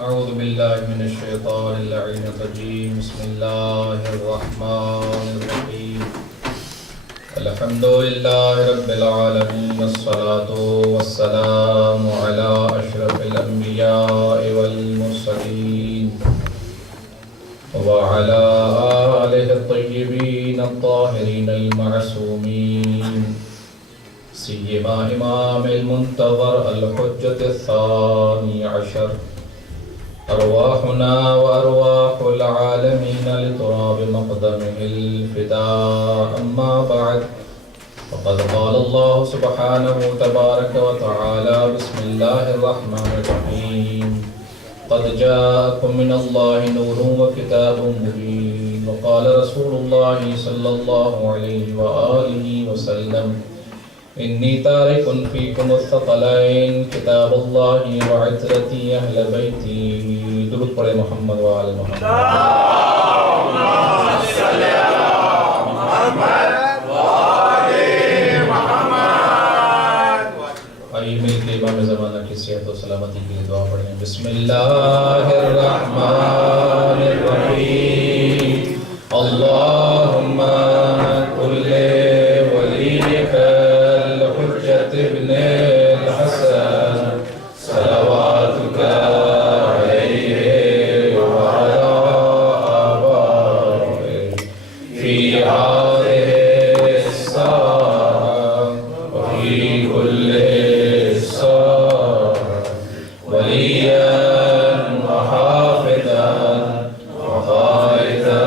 اعوذ باللہ من الشیطان اللعین الرجیم بسم اللہ الرحمن الرحیم الحمدللہ رب العالمین والصلاة والسلام علی اشرف الانبیاء والمرسلین وعلى آلہ الطیبین الطاہرین المعصومین سیما امام المنتظر الحجة الثانی عشر ارواحنا وارواح العالمین لتراب مقدمه الفداء اما بعد فقد قال الله سبحانه تبارك وتعالى بسم الله الرحمن الرحيم قد جاءكم من الله نور وكتاب مبين وقال رسول الله صلى الله عليه وآله وسلم إني تارك فيكم الثقلين كتاب الله وعترتي أهل بيتي درود پڑھے محمد وآل محمد اللهم صل على محمد وآل محمد. آئیے مل کے امام زمانہ کی صحت و سلامتی کے لیے دعا پڑھیں. بسم اللہ الرحمن الرحیم. اللهم كل وليك الحجة ابن الحسن صلواتك عليه وعلى آبائه في هذه الساعة وفي كل ساعة وليا وحافظا وقائدا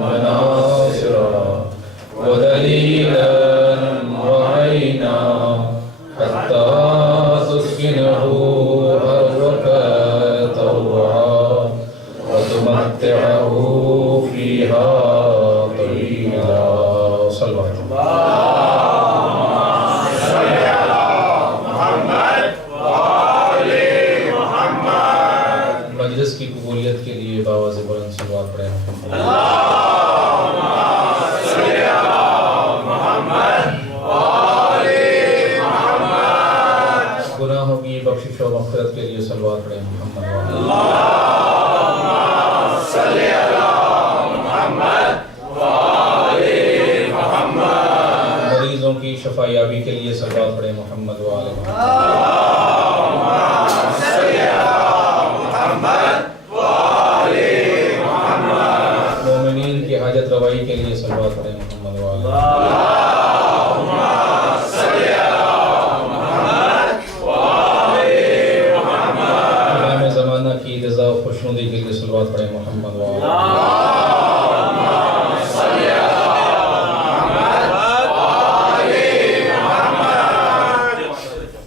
وناصرا ودليلا وعينا حتى تسكنه أرضك طوعا وتمتعه فيها طويلا. صلوا على مجلس کی قبولیت کے لیے باواز بلند صلوات پڑھیں. گناہوں کی بخشش و مغفرت کے لیے صلوات پڑھیں. محمد مریضوں کی شفا یابی کے لیے صلوات پڑھیں. محمد وآل مومنین کی حاجت روائی کے لیے صلوات پڑھیں. محمد وآل امام زمانہ کی رضا و خوشنودی کے لیے صلوات پڑھیں. محمد وآل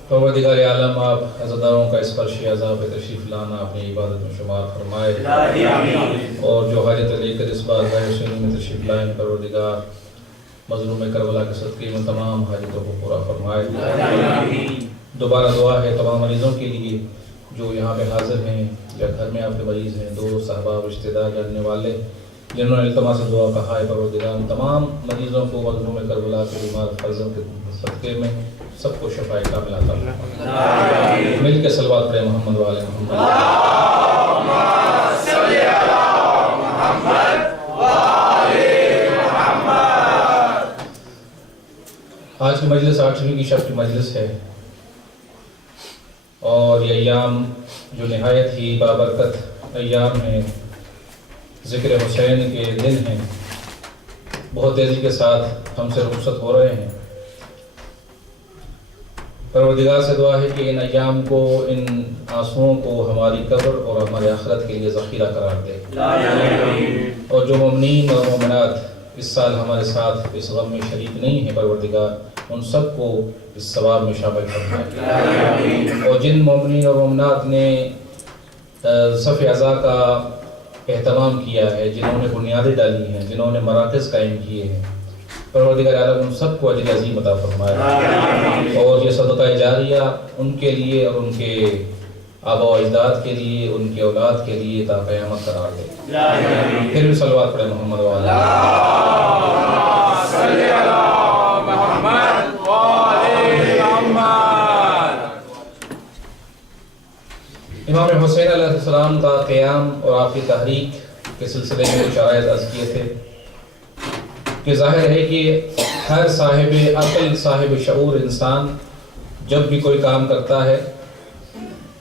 پروردگار عالم آپ عزاداروں کا اس فرش عذاب تشریف لانا اپنی عبادت میں شمار فرمائے اور جو حاجت لے کر اس بار گاہ حسین میں تشریف لائیں پروردگار مظلوم کربلا کے صدقے میں تمام حاجتوں کو پورا فرمائے. دوبارہ دعا ہے تمام مریضوں کے لیے جو یہاں پہ حاضر ہیں یا گھر میں آپ کے مریض ہیں، دوست احباب رشتہ دار جاننے والے جنہوں نے التماس دعا کہا ہے. پروردگار تمام مریضوں کو مظلوم کربلا کے بیمار فرزند کے صدقے میں سب کو شفا کاملہ عطا فرمائے. مل کے صلوات پڑھیں. محمد وآل محمد. اللهم صل على محمد وآل محمد. آج کی مجلس 8ویں کی شب کی مجلس ہے اور یہ ایام جو نہایت ہی بابرکت ایام ہیں، ذکر حسین کے دن ہیں، بہت تیزی کے ساتھ ہم سے رخصت ہو رہے ہیں. پروردگار سے دعا ہے کہ ان ایام کو، ان آنسوؤں کو ہماری قبر اور ہمارے آخرت کے لیے ذخیرہ قرار دے. اور جو مومنین اور مومنات اس سال ہمارے ساتھ اس غم میں شریک نہیں ہیں، پروردگار ان سب کو اس ثواب میں شامل فرمائے. اور جن مومنین اور مومنات نے صف عزا کا اہتمام کیا ہے، جنہوں نے بنیادیں ڈالی ہیں، جنہوں نے مراکز قائم کیے ہیں، پروردگار عالم ان سب کو اجر عظیم عطا فرمائے اور یہ صدقہ جاریہ ان کے لیے اور ان کے آبا و اجداد کے لیے، ان کے اولاد کے لیے تا قیامت قرار دے. پھر بھی صلوات پڑھیں. محمد وآل محمد. امام حسین علیہ السلام کا قیام اور آپ کی تحریک کے سلسلے میں کچھ عرائض عرض کیے تھے کہ ظاہر ہے کہ ہر صاحب عقل صاحب شعور انسان جب بھی کوئی کام کرتا ہے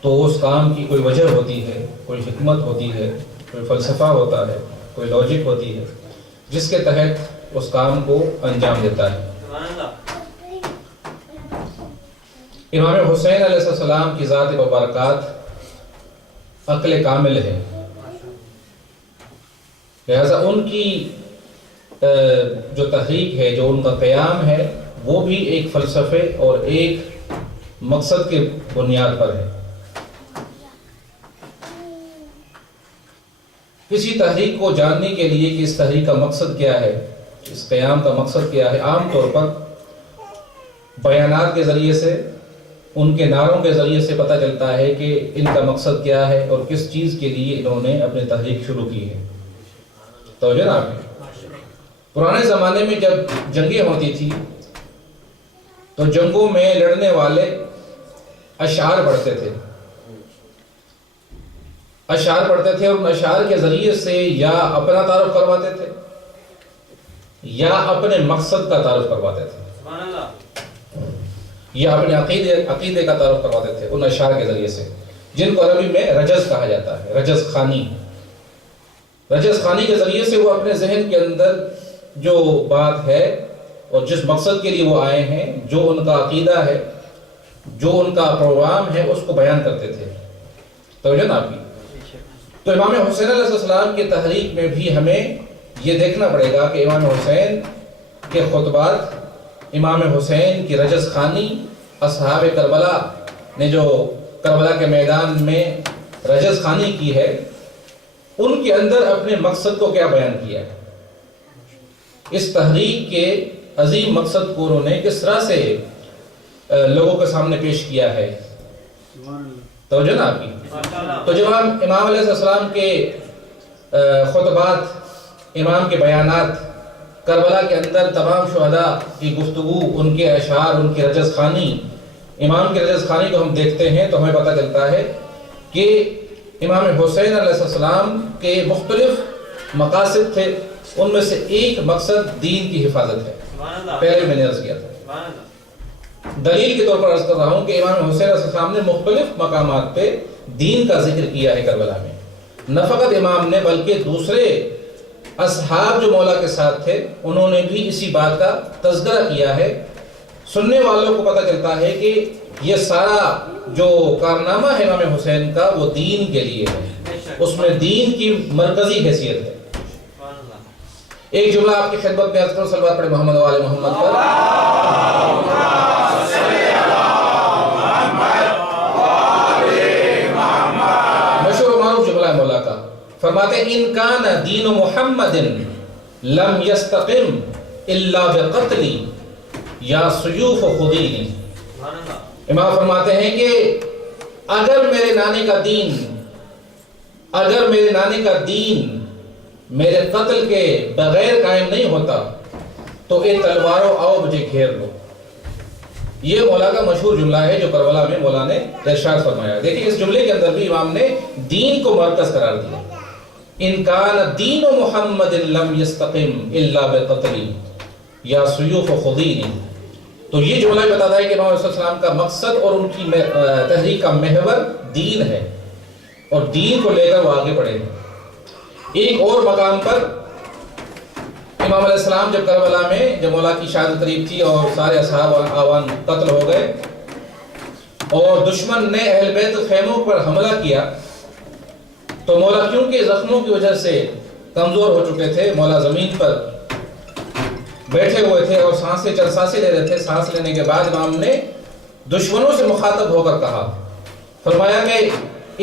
تو اس کام کی کوئی وجہ ہوتی ہے، کوئی حکمت ہوتی ہے، کوئی فلسفہ ہوتا ہے، کوئی لاجک ہوتی ہے جس کے تحت اس کام کو انجام دیتا ہے۔ امام حسین علیہ السلام کی ذات مبارکات عقل کامل ہے، لہذا ان کی جو تحریک ہے، جو ان کا قیام ہے، وہ بھی ایک فلسفے اور ایک مقصد کے بنیاد پر ہے۔ کسی تحریک کو جاننے کے لیے کہ اس تحریک کا مقصد کیا ہے، اس قیام کا مقصد کیا ہے، عام طور پر بیانات کے ذریعے سے، ان کے نعروں کے ذریعے سے پتہ چلتا ہے کہ ان کا مقصد کیا ہے اور کس چیز کے لیے انہوں نے اپنی تحریک شروع کی ہے۔ توجہ نا آپ نے؟ پرانے زمانے میں جب جنگیں ہوتی تھی تو جنگوں میں لڑنے والے اشعار پڑھتے تھے، اشعار پڑھتے تھے اور ان اشعار کے ذریعے سے یا اپنا تعارف کرواتے تھے یا اپنے مقصد کا تعارف کرواتے تھے یا اپنے عقیدے کا تعارف کرواتے تھے ان اشعار کے ذریعے سے، جن کو عربی میں رجز کہا جاتا ہے، رجز خوانی۔ رجز خوانی کے ذریعے سے وہ اپنے ذہن کے اندر جو بات ہے اور جس مقصد کے لیے وہ آئے ہیں، جو ان کا عقیدہ ہے، جو ان کا پروگرام ہے، اس کو بیان کرتے تھے۔ توجہ نا آپ کی؟ تو امام حسین علیہ السلام کی تحریک میں بھی ہمیں یہ دیکھنا پڑے گا کہ امام حسین کے خطبات، امام حسین کی رجز خوانی، اصحاب کربلا نے جو کربلا کے میدان میں رجز خوانی کی ہے، ان کے اندر اپنے مقصد کو کیا بیان کیا ہے، اس تحریک کے عظیم مقصد کو انہوں نے کس طرح سے لوگوں کے سامنے پیش کیا ہے۔ توجہ نا آپ کی؟ تو جب امام علیہ السلام کے خطبات، امام کے بیانات، کربلا کے اندر تمام شہداء کی گفتگو، ان کے اشعار، ان کی رجز خوانی، امام کی رجز خوانی کو ہم دیکھتے ہیں تو ہمیں پتہ چلتا ہے کہ امام حسین علیہ السلام کے مختلف مقاصد تھے، ان میں سے ایک مقصد دین کی حفاظت ہے۔ پہلے میں نے عرض کیا تھا، دلیل کے طور پر عرض کر رہا ہوں کہ امام حسین علیہ السلام نے مختلف مقامات پہ دین کا ذکر کیا ہے کربلا میں۔ نہ فقط امام نے بلکہ دوسرے اصحاب جو مولا کے ساتھ تھے، انہوں نے بھی اسی بات کا تذکرہ کیا ہے۔ سننے والوں کو پتہ چلتا ہے کہ یہ سارا جو کارنامہ ہے امام حسین کا، وہ دین کے لیے ہے، اس میں دین کی مرکزی حیثیت ہے۔ ایک جملہ آپ کی خدمت میں عرض کروں، صلوات پڑھیں محمد و آل محمد پر۔ مشہور و معروف جملہ ہے مولا کا، فرماتے ہیں ان کان دین محمد لم یستقم الا بقتلی یا سیوف خدین۔ امام فرماتے ہیں کہ اگر میرے نانے کا دین میرے قتل کے بغیر قائم نہیں ہوتا تو اے تلواروں آؤ مجھے گھیر لو۔ یہ مولا کا مشہور جملہ ہے جو کربلا میں مولا نے ارشاد فرمایا۔ دیکھیں اس جملے کے اندر بھی امام نے دین کو مرکز قرار دیا۔ ان کان دین محمد لم یستقم الا بقتلی یا سیوف خدین۔ تو یہ جملہ بتاتا ہے کہ امام علیہ السلام کا مقصد اور ان کی تحریک کا محور دین ہے اور دین کو لے کر وہ آگے بڑھے۔ ایک اور مقام پر امام علیہ السلام جب کربلا میں جب مولا کی شہادت قریب تھی اور سارے اصحاب آوان قتل ہو گئے اور دشمن نے اہل بیت خیموں پر حملہ کیا تو مولا کیونکہ زخموں کی وجہ سے کمزور ہو چکے تھے، مولا زمین پر بیٹھے ہوئے تھے اور سانسیں لے رہے تھے۔ سانس لینے کے بعد امام نے دشمنوں سے مخاطب ہو کر کہا، فرمایا کہ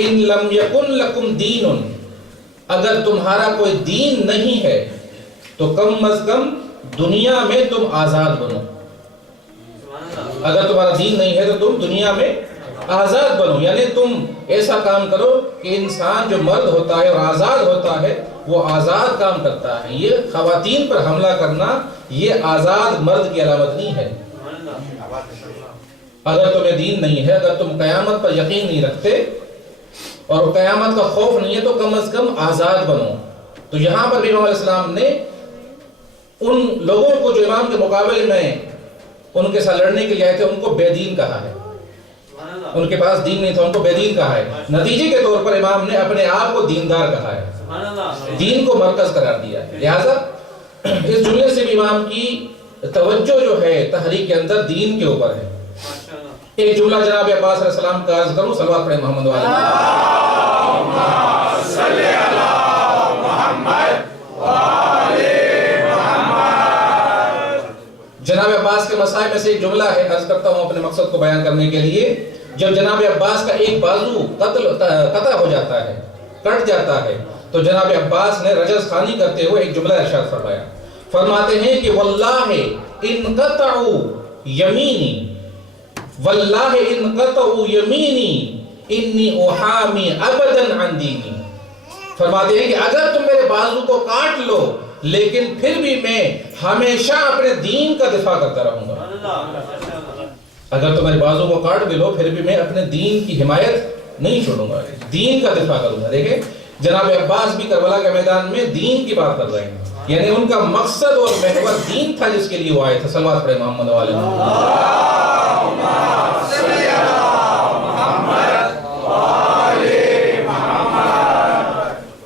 ان لم یکن لکم دین، اگر تمہارا کوئی دین نہیں ہے تو کم از کم دنیا میں تم آزاد بنو۔ اگر تمہارا دین نہیں ہے تو تم دنیا میں آزاد بنو، یعنی تم ایسا کام کرو کہ انسان جو مرد ہوتا ہے اور آزاد ہوتا ہے وہ آزاد کام کرتا ہے۔ یہ خواتین پر حملہ کرنا یہ آزاد مرد کی علامت نہیں ہے۔ اگر تمہیں دین نہیں ہے، اگر تم قیامت پر یقین نہیں رکھتے اور قیامت کا خوف نہیں ہے تو کم از کم آزاد بنو. تو یہاں پر بھی امام علیہ السلام نے ان لوگوں کو جو امام کے مقابلے میں ان کے ساتھ لڑنے کے لیے آئے تھے ان کو بے دین کہا ہے. ان کے پاس دین نہیں تھا، ان کو بے دین کہا ہے. نتیجے کے طور پر امام نے اپنے آپ کو دیندار کہا ہے، دین کو مرکز قرار دیا ہے. لہٰذا اس جملے سے بھی امام کی توجہ جو ہے تحریک کے اندر دین کے اوپر ہے. ایک جملہ جناب عباس علیہ السلام کا عرض کروں، صلوات پڑھیں محمد والے. اللہم صلی علی محمد وآل محمد. جناب عباس کے مسائل میں سے ایک جملہ ہے، عرض کرتا ہوں اپنے مقصد کو بیان کرنے کے لیے. جب جناب عباس کا ایک بازو قطع ہو جاتا ہے، کٹ جاتا ہے، تو جناب عباس نے رجز خوانی کرتے ہوئے ایک جملہ ارشاد فرمایا. فرماتے ہیں کہ واللہ ان قطعوا یمینی، واللہ ان قطعوا یمینی انی احامی ابدا عن دینی. فرماتے ہیں کہ اگر تم میرے بازو کو کاٹ لو لیکن پھر بھی میں ہمیشہ اپنے دین کا دفاع کرتا رہوں گا. اگر تم میرے بازو کو کاٹ بھی لو پھر بھی میں اپنے دین کی حمایت نہیں چھوڑوں گا، دین کا دفاع کروں گا. دیکھیں جناب عباس بھی کربلا کے میدان میں دین کی بات کر رہے ہیں، یعنی ان کا مقصد اور محور دین تھا جس کے لیے وہ آئے تھے. صلوات پڑھیں محمد والے.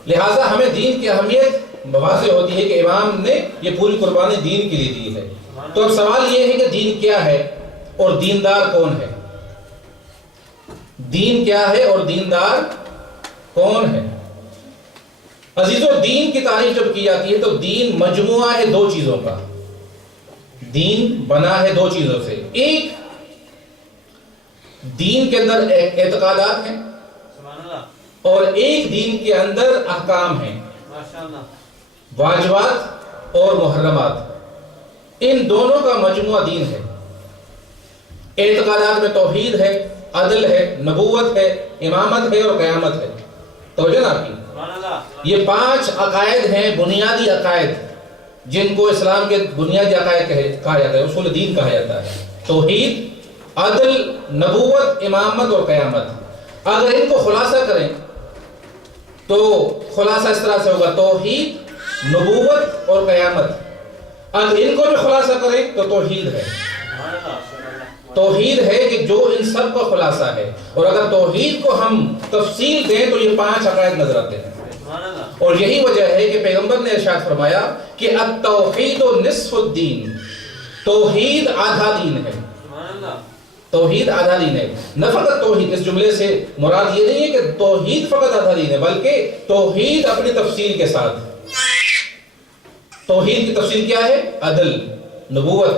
لہٰذا ہمیں دین کی اہمیت واضح ہوتی ہے کہ امام نے یہ پوری قربانی دین کے لیے دی ہے. تو اب سوال یہ ہے کہ دین کیا ہے اور دیندار کون ہے؟ دین کیا ہے اور دیندار کون ہے؟ عزیزو، دین کی تعریف جب کی جاتی ہے تو دین مجموعہ ہے دو چیزوں کا. دین بنا ہے دو چیزوں سے. ایک دین کے اندر اعتقادات ہیں اور ایک دین کے اندر احکام ہیں، واجبات اور محرمات. ان دونوں کا مجموعہ دین ہے. اعتقادات میں توحید ہے، عدل ہے، نبوت ہے، امامت ہے اور قیامت ہے. توجہ نا آپ کی. یہ 5 عقائد ہیں، بنیادی عقائد، جن کو اسلام کے بنیادی عقائد کہا جاتا ہے، اصول دین کہا جاتا ہے. توحید، عدل، نبوت، امامت اور قیامت. اگر ان کو خلاصہ کریں تو خلاصہ اس طرح سے ہوگا: توحید، نبوت اور قیامت. اگر ان کو بھی خلاصہ کریں تو توحید ہے. توحید ہے کہ جو ان سب کا خلاصہ ہے. اور اگر توحید کو ہم تفصیل دیں تو یہ 5 عقائد نظر آتے ہیں. اور یہی وجہ ہے کہ پیغمبر نے ارشاد فرمایا کہ التوحید نصف الدین، توحید آدھا دین ہے. توحید آدھا دین ہے. نہ فقط توحید، اس جملے سے مراد یہ نہیں ہے کہ توحید فقط آدھا دین ہے، بلکہ توحید اپنی تفصیل کے ساتھ. توحید کی تفصیل کیا ہے؟ عدل، نبوت،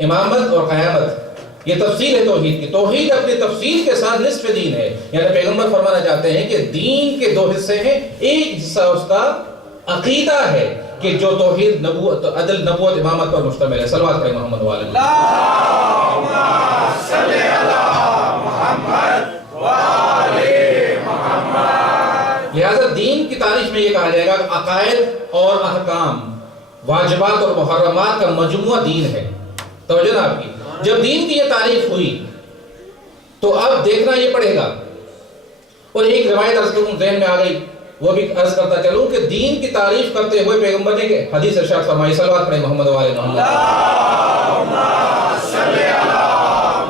امامت اور قیامت. یہ تفصیل ہے توحید کی. توحید اپنی تفصیل کے ساتھ نصف دین ہے. یعنی پیغمبر فرمانا چاہتے ہیں کہ دین کے 2 حصے ہیں. ایک حصہ اس کا عقیدہ ہے کہ جو توحید، نبوت، عدل، نبوت، امامت پر مشتمل ہے. صلوات پڑھیں محمد والے. اللہم صلی علی محمد وآل محمد. لہذا دین کی تعریف میں یہ کہا جائے گا کہ عقائد اور احکام، واجبات اور محرمات کا مجموعہ دین ہے. توجہ نا آپ کی. جب دین کی یہ تعریف ہوئی تو اب دیکھنا یہ پڑے گا. اور ایک روایت عرض کروں، ذہن میں آ گئی، وہ بھی عرض کرتا چلوں کہ دین کی تعریف کرتے ہوئے پیغمبر نے حدیث ارشاد فرمائی. صلوات پڑھیں محمد والے محمد. اللہم صلی علی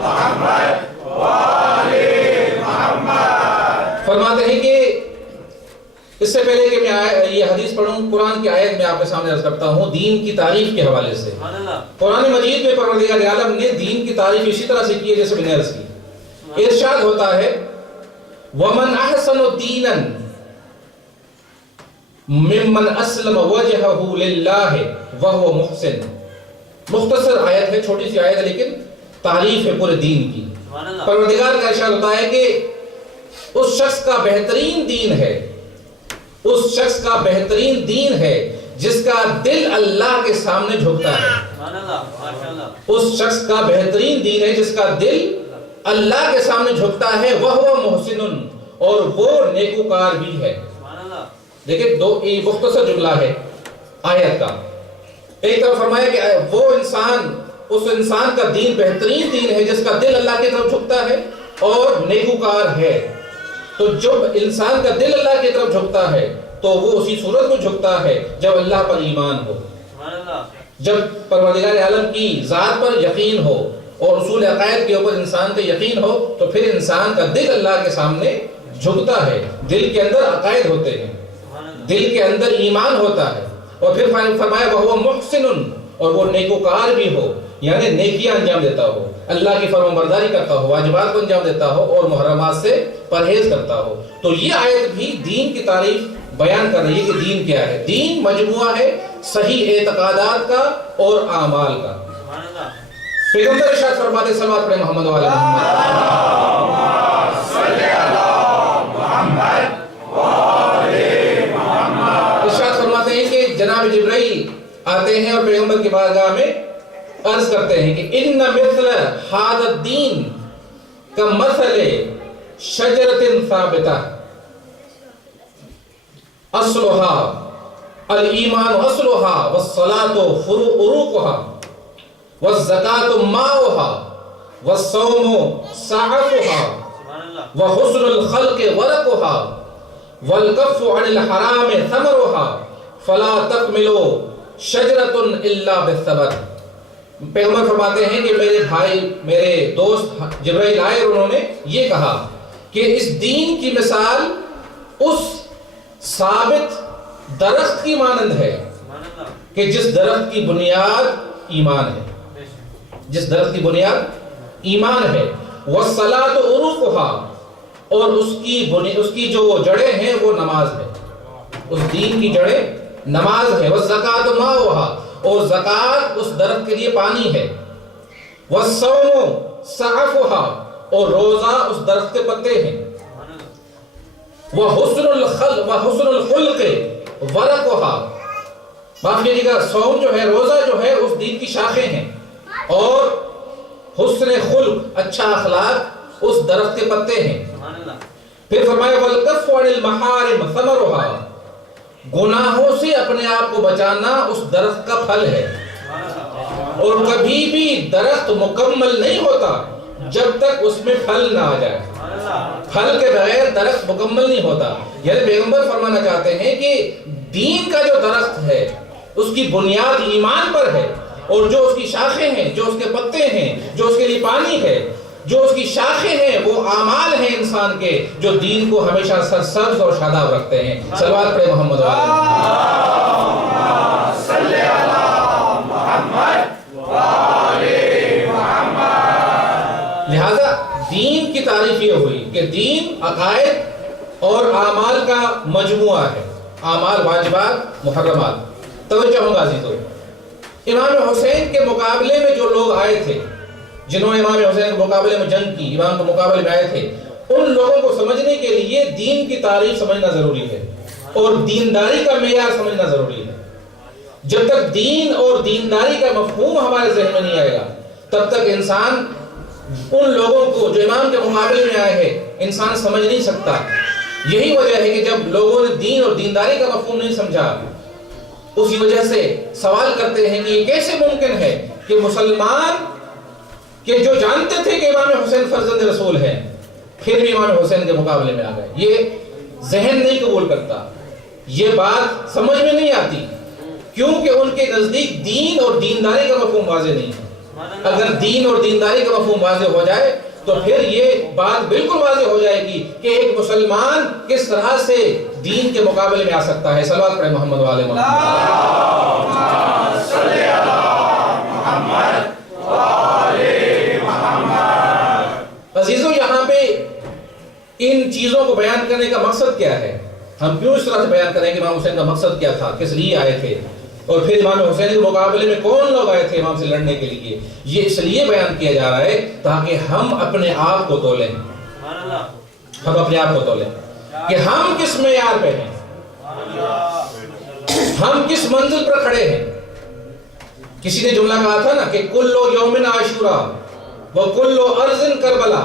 محمد وآل محمد. فرماتے ہیں کہ اس سے پہلے کہ میں یہ حدیث پڑھوں، قرآن کی آیت میں آپ کے سامنے عرض کرتا ہوں دین کی تعریف کے حوالے سے. قرآن مجید میں پروردگار عالم نے دین کی تعریف اسی طرح سے کی ہے جیسے میں نے عرض کی. ارشاد ہوتا ہے وَمَنْ أَحْسَنُ دِينًا مِمَّنْ أَسْلَمَ وَجْهَهُ لِلَّهِ وَهُوَ مُحْسِنٌ. مختصر آیت ہے، چھوٹی سی آیت ہے، لیکن تعریف ہے پورے دین کی. پروردگار کا ارشاد ہوتا ہے کہ اس شخص کا بہترین دین ہے، اس شخص کا بہترین دین ہے جس کا دل اللہ کے سامنے جھکتا ہے. اس شخص کا بہترین دین ہے جس کا دل اللہ کے سامنے جھکتا ہے. وَهُوَ مُحْسِنٌ، اور وہ نیکوکار بھی ہے. دیکھیں یہ مختصر جملہ ہے آیت کا. ایک طرف فرمایا کہ وہ انسان، اس انسان کا دین بہترین دین ہے جس کا دل اللہ کی طرف جھکتا ہے اور نیکوکار ہے. تو جب انسان کا دل اللہ کی طرف جھکتا ہے تو وہ اسی صورت میں جھکتا ہے جب اللہ پر ایمان ہو، جب پروردگار عالم کی ذات پر یقین ہو اور اصول عقائد کے اوپر انسان کا یقین ہو، تو پھر انسان کا دل اللہ کے سامنے جھکتا ہے، دل کے اندر عقائد ہوتے ہیں، دل کے اندر ایمان ہوتا ہے۔ اور پھر فرمایا وَهُوَ مُحْسِنٌ، اور وہ نیکوکار بھی ہو، یعنی نیکیاں انجام دیتا ہو، اللہ کی فرمانبرداری کرتا ہو، واجبات کو انجام دیتا ہو اور محرمات سے پرہیز کرتا ہو۔ تو یہ آیت بھی دین کی تعریف بیان کر رہی ہے کہ دین کیا ہے۔ دین مجموعہ ہے صحیح اعتقادات کا اور اعمال کا۔ پیغمبر ارشاد فرماتے صلوات پڑھیں محمد و علی محمد۔ ارشاد فرماتے ہیں کہ جناب جبرائیل آتے ہیں اور پیغمبر کی بارگاہ میں عرض کرتے ہیں کہ ان مثل هذا الدین کمثل شجرۃ ثابتہ اصلها الایمان اصلها والصلاة عروقها والزکاة ماؤها والصوم ساعتها وحسن الخلق ورقها والکف عن الحرام ثمرها فلا تکمل شجرۃ الا بالصبر۔ پیغمبر فرماتے ہیں کہ میرے بھائی، میرے دوست جبرائیل آئے اور انہوں نے یہ کہا کہ اس دین کی مثال اس ثابت درخت کی مانند ہے کہ جس درخت کی بنیاد ایمان ہے، جس درخت کی بنیاد ایمان ہے، وَالصَّلَاةُ عُرُوقُهَا، اور اس کی جو جڑیں ہیں وہ نماز ہے، اس دین کی جڑیں نماز ہے، وَالزَّكَاةُ مَاؤُهَا، اور زکات اس درخت کے لیے پانی ہے، وَالصَّوْمُ سَعَفُهَا، اور روزہ اس درخت کے پتے ہیں، وَحُسْنُ الْخُلْقِ وَرَقُهَا، باقی جگہ صوم جو ہے، روزہ جو ہے اس دین کی شاخیں ہیں، اور حسن خلق اچھا اخلاق اس درخت کے پتے ہیں۔ پھر فرمایا وَالْكَفُّ عَنِ الْمَحَارِمِ ثَمَرُهَا، گناہوں سے اپنے آپ کو بچانا اس درخت کا پھل ہے۔ اور کبھی بھی درخت مکمل نہیں ہوتا جب تک اس میں پھل نہ آ جائے، پھل کے بغیر درخت مکمل نہیں ہوتا۔ یعنی پیغمبر فرمانا چاہتے ہیں کہ دین کا جو درخت ہے اس کی بنیاد ایمان پر ہے، اور جو اس کی شاخیں ہیں، جو اس کے پتے ہیں، جو اس کے لیے پانی ہے، جو اس کی شاخیں ہیں، وہ اعمال ہیں انسان کے جو دین کو ہمیشہ سرسبز اور شاداب رکھتے ہیں۔ صلوات پڑھیں محمد و علی محمد۔ لہذا دین کی تعریف یہ ہوئی کہ دین عقائد اور اعمال کا مجموعہ ہے، اعمال واجبات محرمات۔ توجہ ہوں گا عزیزو، امام حسین کے مقابلے میں جو لوگ آئے تھے، جنہوں نے امام حسین کے مقابلے میں جنگ کی، امام کے مقابلے میں آئے تھے، ان لوگوں کو سمجھنے کے لیے دین کی تعریف سمجھنا ضروری ہے اور دینداری کا معیار سمجھنا ضروری ہے۔ جب تک دین اور دینداری کا مفہوم ہمارے ذہن میں نہیں آئے گا تب تک انسان ان لوگوں کو جو امام کے مقابلے میں آئے ہیں انسان سمجھ نہیں سکتا۔ یہی وجہ ہے کہ جب لوگوں نے دین اور دینداری کا مفہوم نہیں سمجھا، اسی وجہ سے سوال کرتے ہیں کہ یہ کیسے ممکن ہے کہ مسلمان کہ جو جانتے تھے کہ امام حسین فرزند رسول ہیں پھر بھی امام حسین کے مقابلے میں آ گئے۔ یہ ذہن نہیں قبول کرتا، یہ بات سمجھ میں نہیں آتی، کیونکہ ان کے نزدیک دین اور دینداری کا مفہوم واضح نہیں ہے۔ اگر دین اور دینداری کا مفہوم واضح ہو جائے تو پھر یہ بات بالکل واضح ہو جائے گی کہ ایک مسلمان کس طرح سے دین کے مقابلے میں آ سکتا ہے۔ صلوات پڑھیں محمد و آل محمد۔ عزیزو، یہاں پہ ان چیزوں کو بیان کرنے کا مقصد کیا ہے؟ ہم کیوں اس طرح سے بیان کریں کہ امام حسین کا مقصد کیا تھا، کس لیے آئے تھے، اور پھر امام حسین کے مقابلے میں کون لوگ آئے تھے امام سے لڑنے کے لیے؟ یہ اس لیے بیان کیا جا رہا ہے تاکہ ہم اپنے آپ کو تولیں، ہم اپنے آپ کو تولیں کہ ہم کس معیار پہ ہیں، ہم کس منزل پر کھڑے ہیں۔ کسی نے جملہ کہا تھا نا کہ کلو یومن عاشورا وکلو ارض کربلا،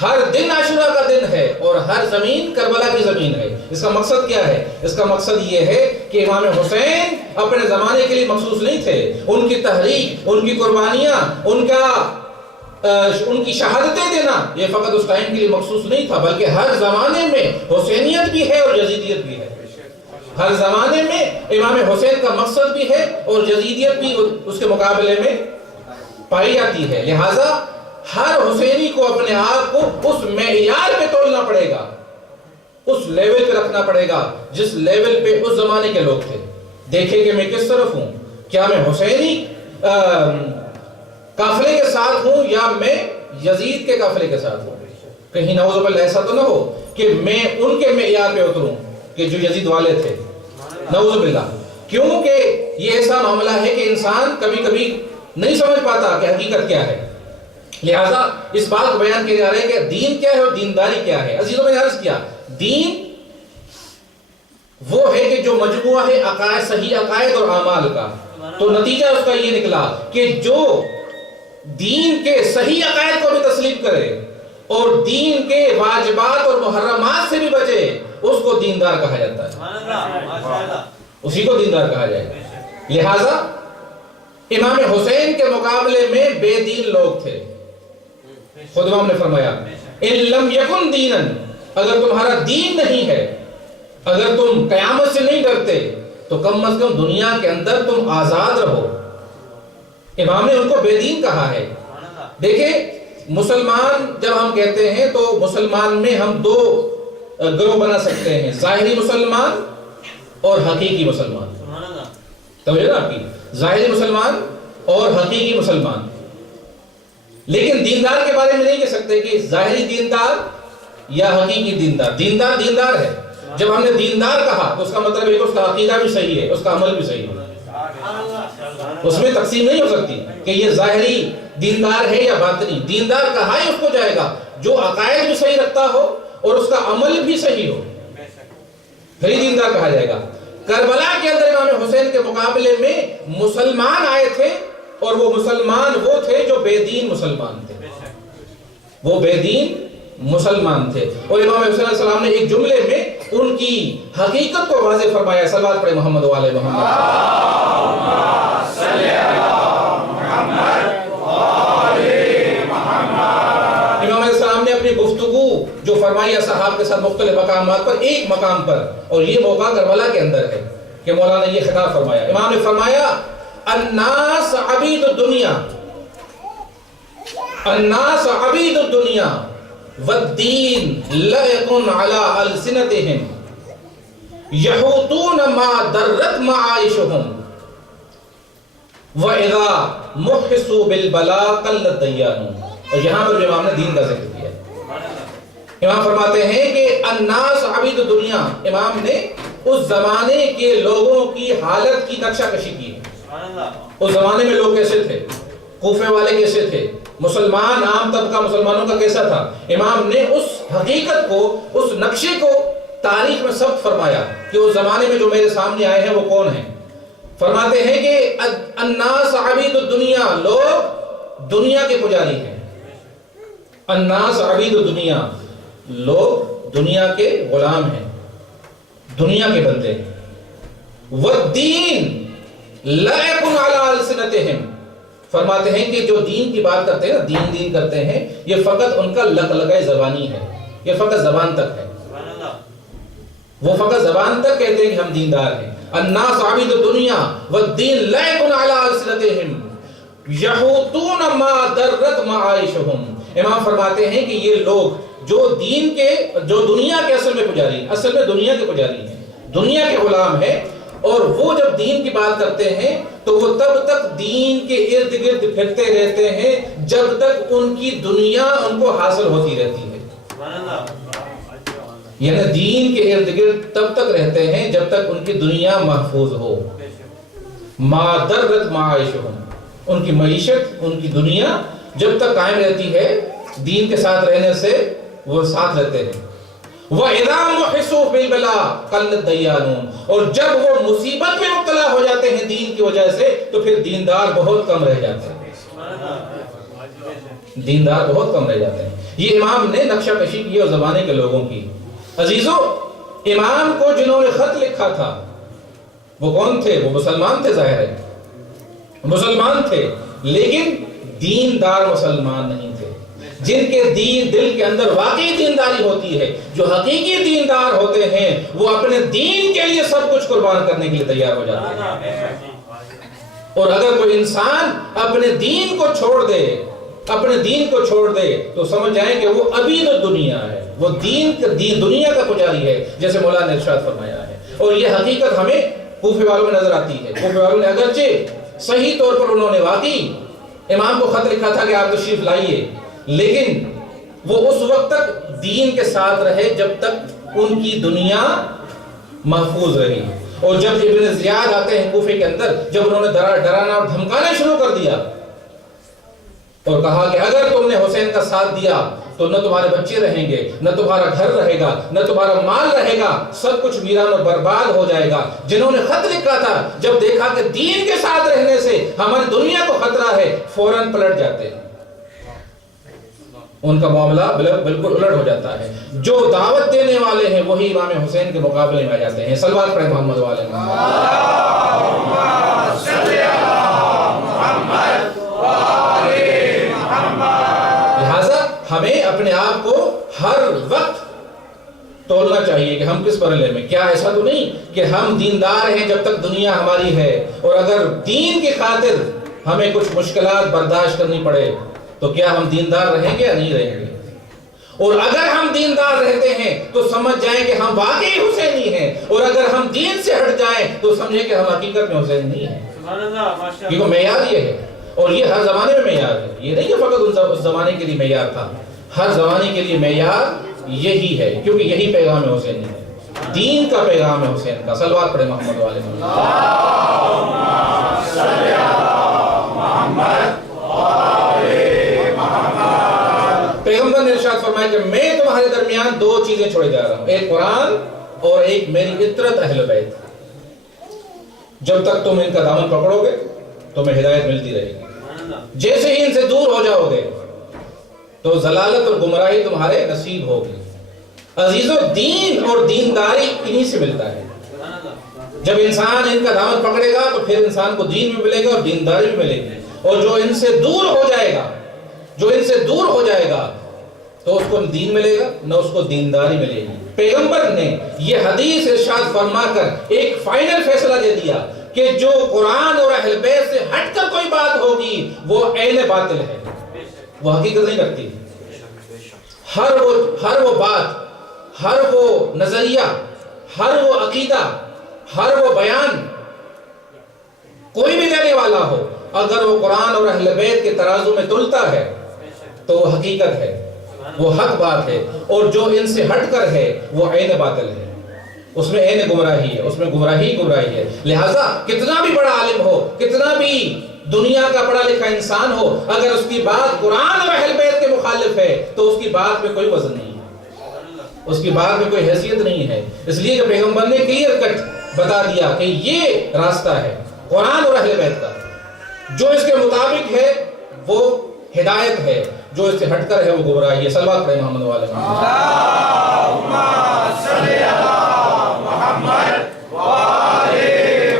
ہر دن عاشورہ کا دن ہے اور ہر زمین کربلا کی زمین ہے۔ اس کا مقصد کیا ہے؟ اس کا مقصد یہ ہے کہ امام حسین اپنے زمانے کے لیے مخصوص نہیں تھے، ان کی تحریک، ان کی قربانیاں، ان کا ان کی شہادتیں دینا یہ فقط اس ٹائم کے لیے مخصوص نہیں تھا، بلکہ ہر زمانے میں حسینیت بھی ہے اور یزیدیت بھی ہے۔ ہر زمانے میں امام حسین کا مقصد بھی ہے اور یزیدیت بھی اس کے مقابلے میں پائی جاتی ہے۔ لہٰذا ہر حسینی کو اپنے آپ کو اس معیار پہ تولنا پڑے گا، اس لیول پہ رکھنا پڑے گا جس لیول پہ اس زمانے کے لوگ تھے۔ دیکھیں کہ میں کس طرف ہوں، کیا میں حسینی قافلے کے ساتھ ہوں یا میں یزید کے قافلے کے ساتھ ہوں؟ کہیں نعوذ باللہ ایسا تو نہ ہو کہ میں ان کے معیار پہ اتروں کہ جو یزید والے تھے، نعوذ باللہ۔ کیونکہ یہ ایسا معاملہ ہے کہ انسان کبھی کبھی نہیں سمجھ پاتا کہ حقیقت کیا ہے۔ لہٰذا اس بات کو بیان کیا جا رہا ہے کہ دین کیا ہے اور دینداری کیا ہے۔ عزیزوں میں عرض کیا، دین وہ ہے کہ جو مجموعہ ہے عقائد، صحیح عقائد اور اعمال کا۔ تو نتیجہ اس کا یہ نکلا کہ جو دین کے صحیح عقائد کو بھی تسلیم کرے اور دین کے واجبات اور محرمات سے بھی بچے، اس کو دیندار کہا جاتا ہے، اسی کو دیندار کہا جائے گا۔ لہٰذا امام حسین کے مقابلے میں بے دین لوگ تھے۔ خود امام نے فرمایا ان لم یکن دینا، اگر تمہارا دین نہیں ہے، اگر تم قیامت سے نہیں ڈرتے تو کم از کم دنیا کے اندر تم آزاد رہو۔ امام نے ان کو بے دین کہا ہے۔ دیکھیں مسلمان جب ہم کہتے ہیں تو مسلمان میں ہم دو گروہ بنا سکتے ہیں، ظاہری مسلمان اور حقیقی مسلمان۔ توجہ نا آپ کی، ظاہری مسلمان اور حقیقی مسلمان۔ لیکن دیندار کے بارے میں نہیں کہہ سکتے کہ ظاہری دیندار یا حقیقی دیندار۔ دیندار دیندار ہے۔ جب ہم نے دیندار کہا تو اس کا مطلب ہے کہ اس کا عقیدہ بھی صحیح ہے، اس کا عمل بھی صحیح ہے۔ اس میں تقسیم نہیں ہو سکتی کہ یہ ظاہری دیندار ہے یا باطنی۔ دیندار کہا ہی اس کو جائے گا جو عقائد بھی صحیح رکھتا ہو اور اس کا عمل بھی صحیح ہو، پھر ہی دیندار کہا جائے گا۔ کربلا کے اندر امام حسین کے مقابلے میں مسلمان آئے تھے اور وہ مسلمان وہ تھے جو بے دین مسلمان تھے، وہ بے دین مسلمان تھے۔ اور امام حسین علیہ السلام نے ایک جملے میں ان کی حقیقت کو واضح فرمایا۔ صلوات پڑھیں محمد و آل محمد۔ امام علیہ السلام نے اپنی گفتگو جو فرمائی اصحاب کے ساتھ مختلف مقامات پر، ایک مقام پر، اور یہ موقع کربلا کے اندر ہے کہ مولانا نے یہ خطاب فرمایا۔ امام نے فرمایا الناس عبید الدنیا، الناس عبید الدنیا والدین لائق علی السنتہم یحوطون ما درت معائشہم وَإِذَا مُحِّسُوا بِالْبَلَا قَلَّ الدَّيَّانُ۔ اور یہاں پر امام نے دین کا ذکر کیا ہے۔ امام فرماتے ہیں کہ الناس عبید الدنیا، امام نے اس زمانے کے لوگوں کی حالت کی نقشہ کشی کی ہے۔ اس زمانے میں لوگ کیسے تھے، کوفے والے کیسے تھے، مسلمان عام طبقہ مسلمانوں کا کیسا تھا۔ امام نے اس حقیقت کو، اس نقشے کو تاریخ میں ثبت فرمایا کہ اس زمانے میں جو میرے سامنے آئے ہیں وہ کون ہیں۔ فرماتے ہیں کہ الناس عبید الدنیا، لوگ دنیا کے پجاری ہیں۔ الناس عبید الدنیا، لوگ دنیا کے غلام ہیں، دنیا کے بندے ہیں۔ والدین لائق علی السنتہم، فرماتے ہیں کہ جو دین کی بات کرتے ہیں، دین دین کرتے ہیں، یہ فقط ان کا لگائے زبانی ہے، یہ فقط زبان تک ہے، وہ فقط زبان تک کہتے ہیں کہ ہم دیندار ہیں۔ الناس عبید الدنیا والدین لائق علی السنتہم یحوطون ما درت معائشہم۔ امام فرماتے ہیں کہ یہ لوگ جو دین کے، جو دنیا کے اصل میں پجاری ہیں، اصل میں دنیا کے پجاری ہیں، دنیا کے غلام ہیں، اور وہ جب دین کی بات کرتے ہیں تو وہ تب تک دین کے ارد گرد پھرتے رہتے ہیں جب تک ان کی دنیا ان کو حاصل ہوتی رہتی ہے۔ یعنی دین کے ارد گرد تب تک رہتے ہیں جب تک ان کی دنیا محفوظ ہو۔ ما درت معائشہم، ان کی معیشت، ان کی دنیا جب تک قائم رہتی ہے، دین کے ساتھ رہنے سے وہ ساتھ رہتے ہیں۔ وَإِذَا مُحِسُوا بِالْبَلَا قَلَّ الدَّيَّانُ، اور جب وہ مصیبت میں مبتلا ہو جاتے ہیں دین کی وجہ سے تو پھر دیندار بہت کم رہ جاتے ہیں، دیندار بہت کم رہ جاتے ہیں۔ یہ امام نے نقشہ کشی کی اس زمانے کے لوگوں کی۔ عزیزوں، امام کو جنہوں نے خط لکھا تھا وہ کون تھے؟ وہ مسلمان تھے، ظاہر ہے مسلمان تھے، لیکن دیندار مسلمان نہیں تھے۔ جن کے دل کے اندر واقعی دینداری ہوتی ہے، جو حقیقی دیندار ہوتے ہیں، وہ اپنے دین کے لیے سب کچھ قربان کرنے کے لیے تیار ہو جاتے ہیں۔ اور اگر کوئی انسان اپنے دین کو چھوڑ دے تو سمجھ جائیں کہ وہ عبید الدنیا ہے، وہ دنیا کا پجاری ہے، جیسے مولانا نے ارشاد فرمایا ہے۔ اور یہ حقیقت ہمیں کوفے والوں میں نظر آتی ہے۔ کوفے والوں نے اگرچہ صحیح طور پر انہوں نے واقعی امام کو خط لکھا تھا کہ آپ تشریف لائیے، لیکن وہ اس وقت تک دین کے ساتھ رہے جب تک ان کی دنیا محفوظ رہی۔ اور جب ابن زیاد آتے ہیں کوفے کے اندر، جب انہوں نے ڈرانا اور دھمکانا شروع کر دیا اور کہا کہ اگر تم نے حسین کا ساتھ دیا تو نہ تمہارے بچے رہیں گے، نہ تمہارا گھر رہے گا، نہ تمہارا مال رہے گا، سب کچھ ویران اور برباد ہو جائے گا۔ جنہوں نے خط لکھا تھا، جب دیکھا کہ دین کے ساتھ رہنے سے ہماری دنیا کو خطرہ ہے، فوراً پلٹ جاتے ہیں۔ ان کا معاملہ بالکل الٹ ہو جاتا ہے۔ جو دعوت دینے والے ہیں وہی امام حسین کے مقابلے میں آ جاتے ہیں۔ صلوات پڑھیں محمد والے لہذا ہمیں اپنے آپ کو ہر وقت تولنا چاہیے کہ ہم کس مرحلے میں، کیا ایسا تو نہیں کہ ہم دیندار ہیں جب تک دنیا ہماری ہے، اور اگر دین کی خاطر ہمیں کچھ مشکلات برداشت کرنی پڑے تو کیا ہم دیندار رہیں گے یا نہیں رہیں گے؟ اور اگر ہم دیندار رہتے ہیں تو سمجھ جائیں کہ ہم واقعی حسینی ہیں، اور اگر ہم دین سے ہٹ جائیں تو سمجھیں کہ ہم حقیقت میں حسین نہیں ہیں۔ کیونکہ معیار یہ ہے، اور یہ ہر زمانے میں معیار ہے، یہ نہیں کہ فقط اس زمانے کے لیے معیار تھا، ہر زمانے کے لیے معیار یہی ہے، کیونکہ یہی پیغام حسینی ہے، دین کا پیغام ہے حسین کا۔ صلوات پڑھیں محمد والے پیغمبر نے ارشاد فرمایا کہ میں تمہارے درمیان دو چیزیں چھوڑے جا رہا ہوں، ایک قرآن اور ایک میری عطرت اہل بیت۔ جب تک تم ان کا دامن پکڑو گے تمہیں ہدایت ملتی رہے گی، جیسے ہی ان سے دور ہو جاؤ گے تو ضلالت اور گمراہی تمہارے نصیب ہوگی۔ عزیزو، دین اور دینداری انہی سے ملتا ہے۔ جب انسان ان کا دامن پکڑے گا تو پھر انسان کو دین بھی ملے گا اور دینداری بھی ملے گی، اور جو ان سے دور ہو جائے گا تو اس کو دین ملے گا نہ اس کو دینداری ملے گی۔ پیغمبر نے یہ حدیث ارشاد فرما کر ایک فائنل فیصلہ دے دیا کہ جو قرآن اور اہل بیت سے ہٹ کر کوئی بات ہوگی وہ عین باطل ہے، وہ حقیقت نہیں رکھتی۔ ہر وہ بات، ہر وہ نظریہ، ہر وہ عقیدہ، ہر وہ بیان کوئی بھی دینے والا ہو، اگر وہ قرآن اور اہل بیت کے ترازو میں تلتا ہے تو وہ حقیقت ہے، وہ حق بات ہے، اور جو ان سے ہٹ کر ہے وہ عین باطل ہے، اس میں عین گمراہی ہے، اس میں گمراہی ہے۔ لہٰذا کتنا بھی بڑا عالم ہو، کتنا بھی دنیا کا پڑھا لکھا انسان ہو، اگر اس کی بات قرآن اور اہل بیت کے مخالف ہے تو اس کی بات میں کوئی وزن نہیں ہے، اس کی بات میں کوئی حیثیت نہیں ہے۔ اس لیے کہ پیغمبر نے کلیئر کٹ بتا دیا کہ یہ راستہ ہے قرآن اور اہل بیت کا، جو اس کے مطابق ہے وہ ہدایت ہے، جو اس سے ہٹ کر ہے وہ گمراہی ہے۔ صلوات پڑھیں محمد والے اللہم صلی علی محمد وآلِ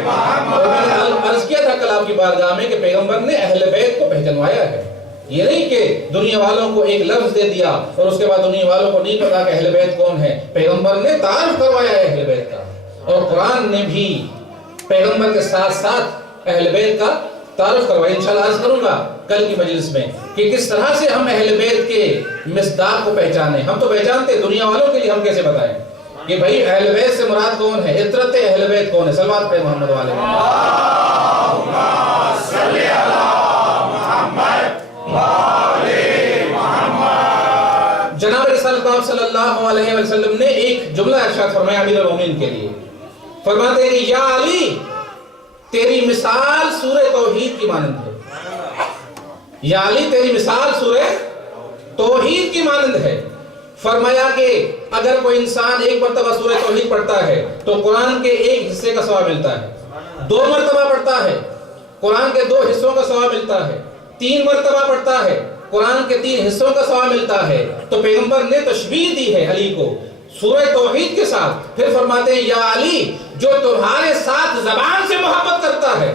محمد۔ میں نے عرض کیا تھا کل آپ کی بارگاہ میں کہ پیغمبر نے اہل بیت کو پہچنوایا ہے، یہ نہیں کہ دنیا والوں کو ایک لفظ دے دیا اور اس کے بعد دنیا والوں کو نہیں پتا کہ اہل بیت کون ہے۔ پیغمبر نے تعارف کروایا ہے اہل بیت کا، اور قرآن نے بھی پیغمبر کے ساتھ ساتھ اہل بیت کا تعارف کروایا۔ انشاءاللہ عرض کروں گا کل کی مجلس میں کہ کس طرح سے ہم اہل بیت کے مصداق کو پہچانے۔ ہم تو پہچانتے، دنیا والوں کے لیے ہم کیسے بتائیں کہ بھائی اہل بیت سے مراد کون ہے، عطرت اہل بیت کون ہے؟ صلوات پہ محمد والے اللہم صلی علی محمد وآلِ محمد۔ جناب رسالت آپ صلی اللہ علیہ وسلم نے ایک جملہ ارشاد فرمایا امیر المومنین کے لیے، فرماتے ہیں کہ یا علی تیری مثال سورہ توحید کی مانند ہے، یا علی تیری مثال سورہ توحید کی مانند ہے۔ فرمایا کہ اگر کوئی انسان ایک مرتبہ سورہ توحید پڑھتا ہے تو قرآن کے ایک حصے کا ثواب ملتا ہے، 2 مرتبہ پڑھتا ہے قرآن کے 2 حصوں کا ثواب ملتا ہے، 3 مرتبہ پڑھتا ہے قرآن کے 3 حصوں کا ثواب ملتا ہے۔ تو پیغمبر نے تشبیہ دی ہے علی کو، سورہ توحید کے ساتھ پھر فرماتے ہیں یا علی جو تمہارے ساتھ زبان سے محبت کرتا ہے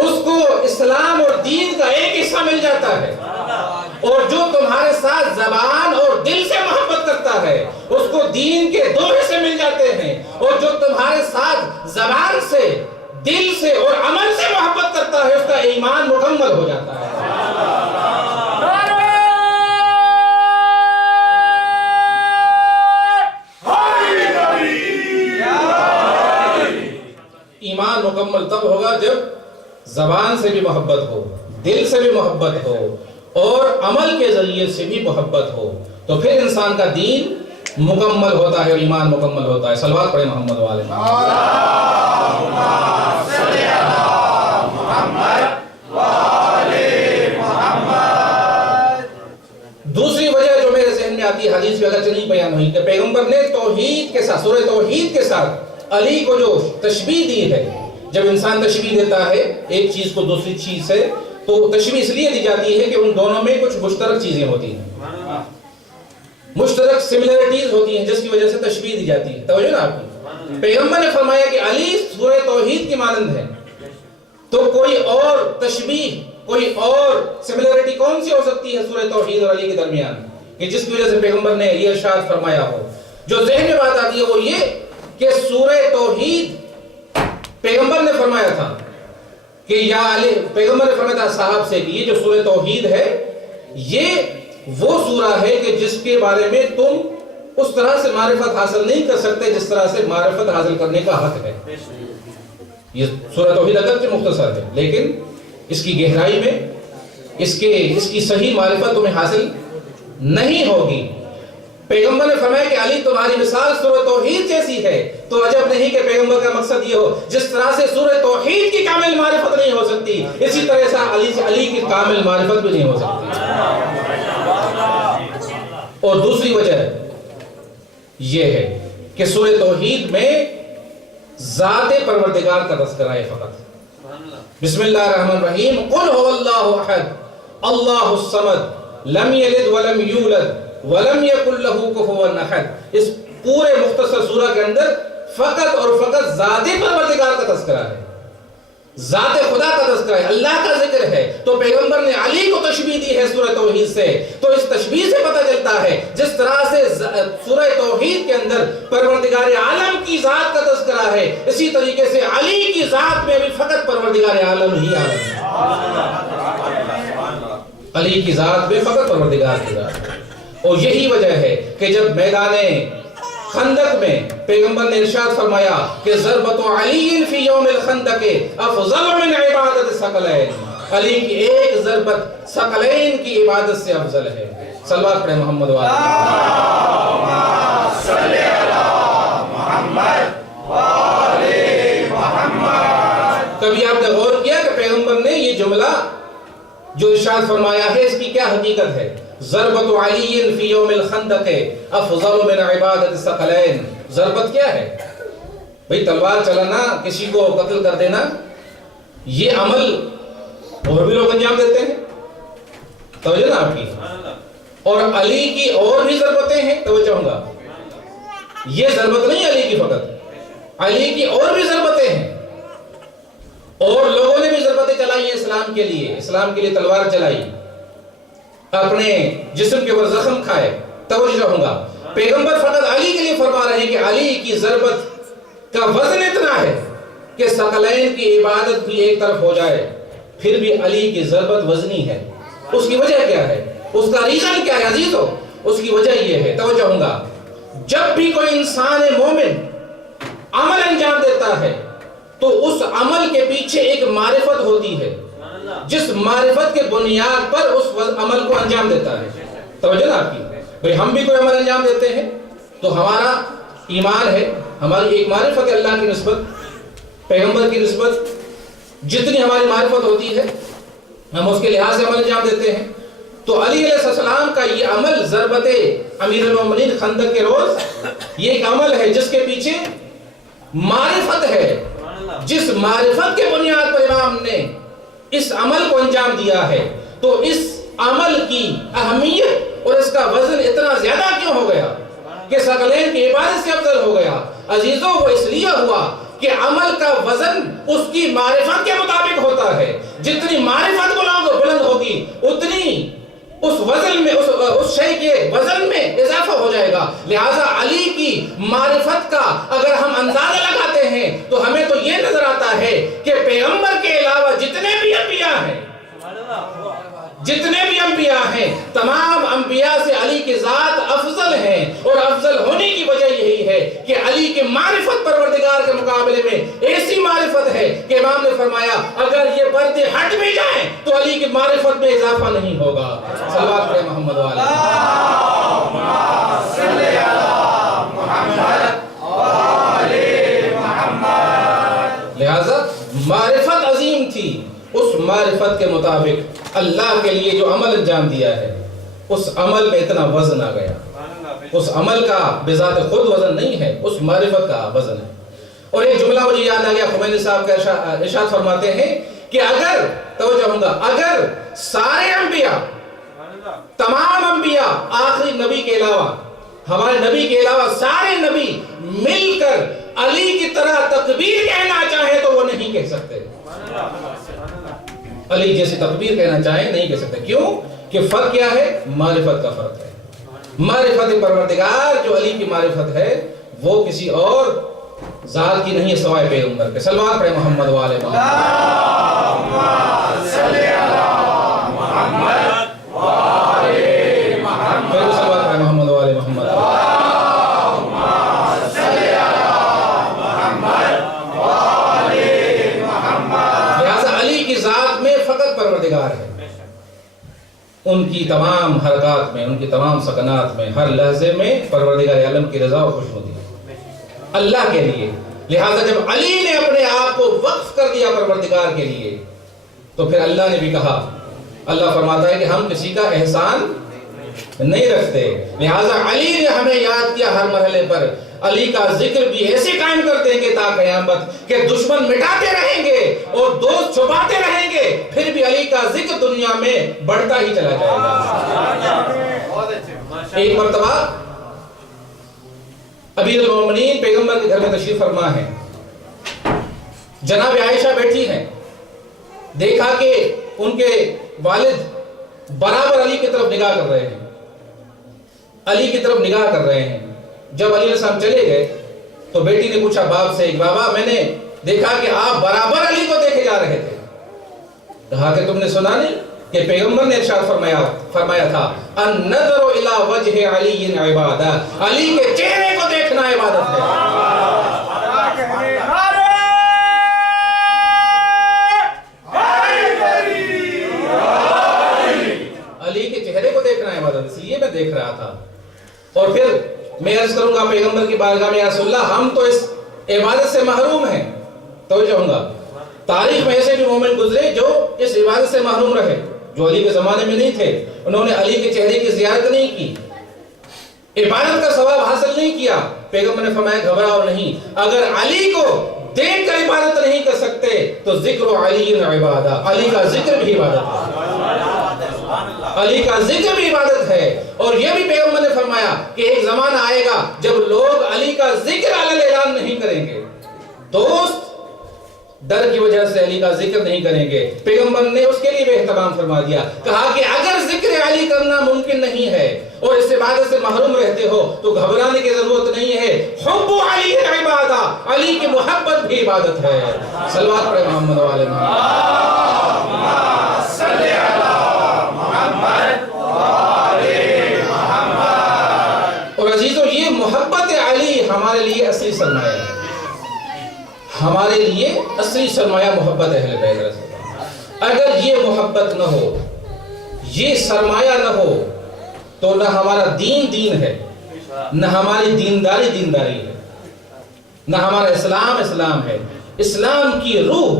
اس کو اسلام اور دین کا ایک حصہ مل جاتا ہے، اور جو تمہارے ساتھ زبان اور دل سے محبت کرتا ہے اس کو دین کے 2 حصے مل جاتے ہیں، اور جو تمہارے ساتھ زبان سے، دل سے اور عمل سے محبت کرتا ہے اس کا ایمان مکمل ہو جاتا ہے۔ ایمان مکمل تب ہوگا جب زبان سے بھی محبت ہو، دل سے بھی محبت ہو اور عمل کے ذریعے سے بھی محبت ہو، تو پھر انسان کا دین مکمل ہوتا ہے اور ایمان مکمل ہوتا ہے۔ صلوات پڑھیں محمد والے۔ دوسری وجہ جو میرے ذہن میں آتی ہے، حدیث میں اگرچہ نہیں بیان ہوئی، کہ پیغمبر نے توحید کے ساتھ، سورہ توحید کے ساتھ علی کو جو تشبیہ دی ہے، جب انسان تشبیہ دیتا ہے ایک چیز کو دوسری چیز سے، تو تشبیہ اس لیے دی جاتی ہے کہ ان دونوں میں کچھ مشترک چیزیں ہوتی ہیں، مشترک سملیرٹیز ہوتی ہیں، جس کی وجہ سے تشبیہ دی جاتی ہے۔ توجہ نا آپ کی؟ پیغمبر نے فرمایا کہ علی سورہ توحید کی مانند ہے، تو کوئی اور تشبیہ، کوئی اور سملیرٹی کون سی ہو سکتی ہے سورہ توحید اور علی کے درمیان، کہ جس کی وجہ سے پیغمبر نے یہ ارشاد فرمایا ہو؟ جو ذہن میں بات آتی ہے وہ یہ کہ سورہ توحید پیغمبر نے فرمایا تھا کہ یا علی، پیغمبر نے فرمایا تھا صاحب سے کہ یہ جو سورہ توحید ہے یہ وہ سورہ ہے کہ جس کے بارے میں تم اس طرح سے معرفت حاصل نہیں کر سکتے جس طرح سے معرفت حاصل کرنے کا حق ہے۔ یہ سورہ توحید اگرچہ مختصر ہے لیکن اس کی گہرائی میں اس کی صحیح معرفت تمہیں حاصل نہیں ہوگی۔ پیغمبر نے فرمایا کہ علی تمہاری مثال سورہ توحید جیسی ہے، تو عجب نہیں کہ پیغمبر کا مقصد یہ ہو جس طرح سے سورہ توحید کی کامل معرفت نہیں ہو سکتی اسی طرح سے علی کی کامل معرفت بھی نہیں ہو سکتی۔ اور دوسری وجہ یہ ہے کہ سورہ توحید میں ذات پروردگار کا تذکرہ ہے فقط۔ بسم اللہ الرحمن الرحیم، قل هو اللہ احد اللہ الصمد لم یلد ولم یولد وَلَمْ يَكُنْ لَهُ كُفُوًا أَحَدٌ۔ اس پورے مختصر سورہ کے اندر فقط اور فقط ذات پروردگار کا تذکرہ ہے، ذات خدا کا تذکرہ ہے، اللہ کا ذکر ہے۔ تو پیغمبر نے علی کو تشبیہ دی ہے سورہ توحید سے، تو اس تشبیہ سے پتہ چلتا ہے جس طرح سے سورہ توحید کے اندر پروردگار عالم کی ذات کا تذکرہ ہے، اسی طریقے سے علی کی ذات میں بھی فقط پروردگار عالم ہی عالم ہے۔ علی کی ذات میں فقط پروردگار کی ذات ہے۔ اور یہی وجہ ہے کہ جب میدان خندق میں پیغمبر نے ارشاد فرمایا کہ ضربت علی فی یوم الخندق افضل من عبادت ثقلین، علی کی ایک ضربت ثقلین کی عبادت سے افضل ہے۔ صلوات پڑھیں محمد وآلہ صلی علی محمد وآلہ محمد۔ کبھی آپ نے غور کیا کہ پیغمبر نے یہ جملہ جو ارشاد فرمایا ہے اس کی کیا حقیقت ہے؟ ضربت علی فی یوم الخندق افضل من عبادت الثقلین۔ ضربت کیا ہے؟ بھئی تلوار چلانا، کسی کو قتل کر دینا، یہ عمل اور بھی لوگ انجام دیتے ہیں، توجہ نا آپ کی؟ اور علی کی اور بھی ضربتیں ہیں، توجہ ہوں گا، یہ ضربت نہیں علی کی فقط، علی کی اور بھی ضربتیں ہیں، اور لوگوں نے بھی ضربتیں چلائی ہیں اسلام کے لیے تلوار چلائی، اپنے جسم کے اوپر زخم کھائے، توجہ ہوں گا۔ پیغمبر فقط علی کے لیے فرما رہے ہیں کہ علی کی ضربت کا وزن اتنا ہے کہ ثقلین کی عبادت بھی ایک طرف ہو جائے، پھر بھی علی کی ضربت وزنی ہے۔ اس کی وجہ کیا ہے؟ اس کا ریزن کیا ہے عزیزو؟ اس کی وجہ یہ ہے، توجہ ہوں گا، جب بھی کوئی انسان مومن عمل انجام دیتا ہے تو اس عمل کے پیچھے ایک معرفت ہوتی ہے جس معرفت کے بنیاد پر اس عمل کو انجام دیتا ہے۔ توجہ نا آپ کی؟ بھئی ہم بھی کوئی عمل انجام دیتے ہیں تو ہمارا ایمان ہے، ہماری ایک معرفت ہے اللہ کی نسبت، پیغمبر کی نسبت، جتنی ہماری معرفت ہوتی ہے ہم اس کے لحاظ سے عمل انجام دیتے ہیں۔ تو علی علیہ السلام کا یہ عمل ضربت امیر المومنین خندق کے روز، یہ ایک عمل ہے جس کے پیچھے معرفت ہے، جس معرفت کے بنیاد پر امام نے اس عمل کو انجام دیا ہے۔ تو اس عمل کی اہمیت اور اس کا وزن اتنا زیادہ کیوں ہو گیا کہ ثقلین کی عبادت سے افضل ہو گیا؟ عزیزوں وہ اس لیے ہوا کہ عمل کا وزن اس کی معرفت کے مطابق ہوتا ہے. جتنی معرفت بلند ہوگی اتنی اس وزن میں اس شے کے وزن میں اضافہ ہو جائے گا. لہٰذا علی کی معرفت کا اگر ہم اندازہ لگاتے ہیں تو ہمیں تو یہ نظر آتا ہے کہ پیغمبر کے علاوہ جتنے بھی انبیاء ہیں تمام انبیاء سے علی کی ذات افضل ہیں. اور افضل ہونے کی وجہ یہی ہے کہ علی کی معرفت پروردگار کے مقابلے میں ایسی معرفت ہے کہ امام نے فرمایا اگر یہ پردے ہٹ بھی جائیں تو علی کی معرفت میں اضافہ نہیں ہوگا. صلوات پڑھیں محمد والے لہذا معرفت عظیم تھی. اس معرفت کے مطابق اللہ کے لیے جو عمل انجام دیا ہے اس عمل میں اتنا وزن آ گیا. اس عمل کا بذات خود وزن نہیں ہے، اس معرفت کا وزن ہے. اور ایک جملہ مجھے یاد آ گیا، خمینی صاحب کا ارشاد فرماتے ہیں کہ اگر توجہ ہوں گا اگر سارے انبیاء تمام انبیاء آخری نبی کے علاوہ ہمارے نبی کے علاوہ سارے نبی مل کر علی کی طرح تکبیر کہنا چاہیں تو وہ نہیں کہہ سکتے. علی جیسی تکبیر کہنا چاہیں نہیں کہہ سکتے. کیوں؟ کہ فرق کیا ہے؟ معرفت کا فرق ہے. معرفت پروردگار جو علی کی معرفت ہے وہ کسی اور ذات کی نہیں ہے سوائے پیغمبر کے. صلوات پڑھیں محمد والے پروردگار ہے. ان کی تمام حرکات میں، ان کی تمام سکنات میں، ہر لحظے میں پروردگار عالم کی رضا اور خوشنودی اللہ کے لیے. لہٰذا جب علی نے اپنے آپ کو وقف کر دیا پروردگار کے لیے تو پھر اللہ نے بھی کہا، اللہ فرماتا ہے کہ ہم کسی کا احسان نہیں رکھتے. لہٰذا علی نے ہمیں یاد کیا ہر مرحلے پر. علی کا ذکر بھی ایسے قائم کر دیں گے تا قیامت کہ دشمن مٹاتے رہیں گے اور دوست چھپاتے رہیں گے، پھر بھی علی کا ذکر دنیا میں بڑھتا ہی چلا جائے گا. ایک مرتبہ امیر المومنین پیغمبر کے گھر میں تشریف فرما ہے. جناب عائشہ بیٹھی ہیں. دیکھا کہ ان کے والد برابر علی کی طرف نگاہ کر رہے ہیں، علی کی طرف نگاہ کر رہے ہیں. جب علی علیہ السلام چلے گئے تو بیٹی نے پوچھا باپ سے، بابا میں نے دیکھا کہ آپ برابر علی کو دیکھے جا رہے تھے. کہا کہ تم نے سنا نہیں کہ پیغمبر نے ارشاد فرمایا تھا النظر الی وجہ علی عبادہ، علی کے چہرے کو دیکھنا عبادت ہے. علی کے چہرے کو دیکھنا عبادت، اس لیے میں دیکھ رہا تھا. اور پھر میں عرض کروں گا پیغمبر کی بارگاہ میں یا رسول اللہ ہم تو اس عبادت سے محروم ہیں. توجہ ہوں گا تاریخ میں ایسے بھی مومن گزرے جو اس عبادت سے محروم رہے، جو علی کے زمانے میں نہیں تھے. انہوں نے علی کے چہرے کی زیارت نہیں کی، عبادت کا ثواب حاصل نہیں کیا. پیغمبر نے فرمایا گھبراؤ نہیں، اگر علی کو دیکھ کر عبادت نہیں کر سکتے تو ذکر علی عبادہ، علی کا ذکر بھی عبادت ہے. علی کا ذکر بھی عبادت ہے. اور یہ بھی پیغمبر نے فرمایا کہ ایک زمانہ آئے گا جب لوگ علی کا ذکر علی اعلان نہیں کریں گے، دوست ڈر کی وجہ سے علی کا ذکر نہیں کریں گے. پیغمبر نے اس کے لیے بھی اہتمام فرما دیا، کہا کہ اگر ذکر علی کرنا ممکن نہیں ہے اور اس عبادت سے محروم رہتے ہو تو گھبرانے کی ضرورت نہیں ہے. حب علی عبادہ، علی کی محبت بھی عبادت ہے. صلوات پڑھیں محمد والے اور عزیزوں یہ محبت علی ہمارے لیے اصلی سرمایہ ہے. ہمارے لیے اصلی سرمایہ محبت اہل بیت رسول اللہ. اگر یہ محبت نہ ہو، یہ سرمایہ نہ ہو تو نہ ہمارا دین ہے، نہ ہماری دینداری ہے، نہ ہمارا اسلام ہے. اسلام کی روح،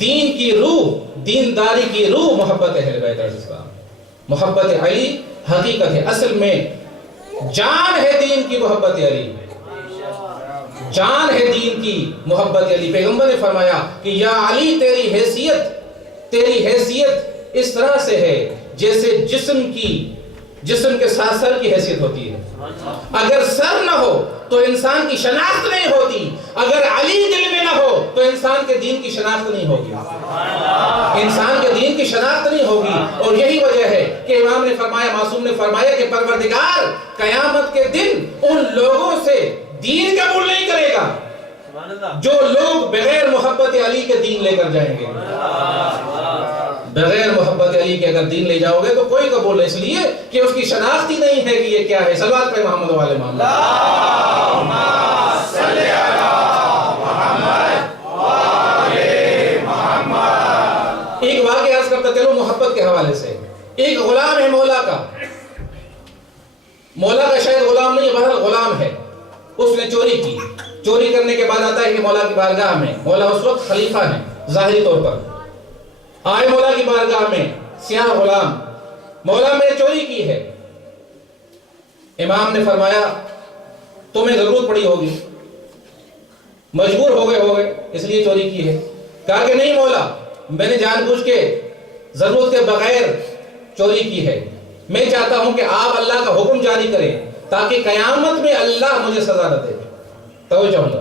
دین کی روح، دینداری کی روح محبت اہل بیت علیہ السلام. محبت علی حقیقت ہے. اصل میں جان ہے دین کی محبت علی، جان ہے دین کی محبت علی. پیغمبر نے فرمایا کہ یا علی تیری حیثیت اس طرح سے ہے جیسے جسم کے ساتھ سر کی حیثیت ہوتی ہے. اگر سر نہ ہو تو انسان کی شناخت نہیں ہوتی، اگر علی دل میں نہ ہو تو انسان کے دین کی شناخت نہیں ہوگی، انسان کے دین کی شناخت نہیں ہوگی۔ اور یہی وجہ ہے کہ امام نے فرمایا، معصوم نے فرمایا کہ پروردگار قیامت کے دن ان لوگوں سے دین قبول نہیں کرے گا جو لوگ بغیر محبت علی کے دین لے کر جائیں گے۔ بغیر محبت علی کے اگر دین لے جاؤ گے تو کوئی قبول نہیں، اس لیے کہ اس کی شناخت ہی نہیں ہے کہ یہ کیا ہے۔ صلوات پہ محمد والے محمد۔ اللہم صلی علی محمد وآل محمد۔ ایک واقعہ عرض کرتا چلو محبت کے حوالے سے۔ ایک غلام ہے مولا کا، مولا کا شاید غلام نہیں، بہرحال غلام ہے، اس نے چوری کی۔ چوری کرنے کے بعد آتا ہے کہ مولا کی بارگاہ میں، مولا اس وقت خلیفہ ہے ظاہری طور پر، آئے مولا کی بارگاہ میں، سیاہ غلام، مولا میں نے چوری کی ہے۔ امام نے فرمایا تمہیں ضرورت پڑی ہوگی، مجبور ہو گئے اس لیے چوری کی ہے۔ کہا کہ نہیں مولا، میں نے جان بوجھ کے ضرورت کے بغیر چوری کی ہے، میں چاہتا ہوں کہ آپ اللہ کا حکم جاری کریں تاکہ قیامت میں اللہ مجھے سزا نہ دے۔ توجہ چاہوں گا،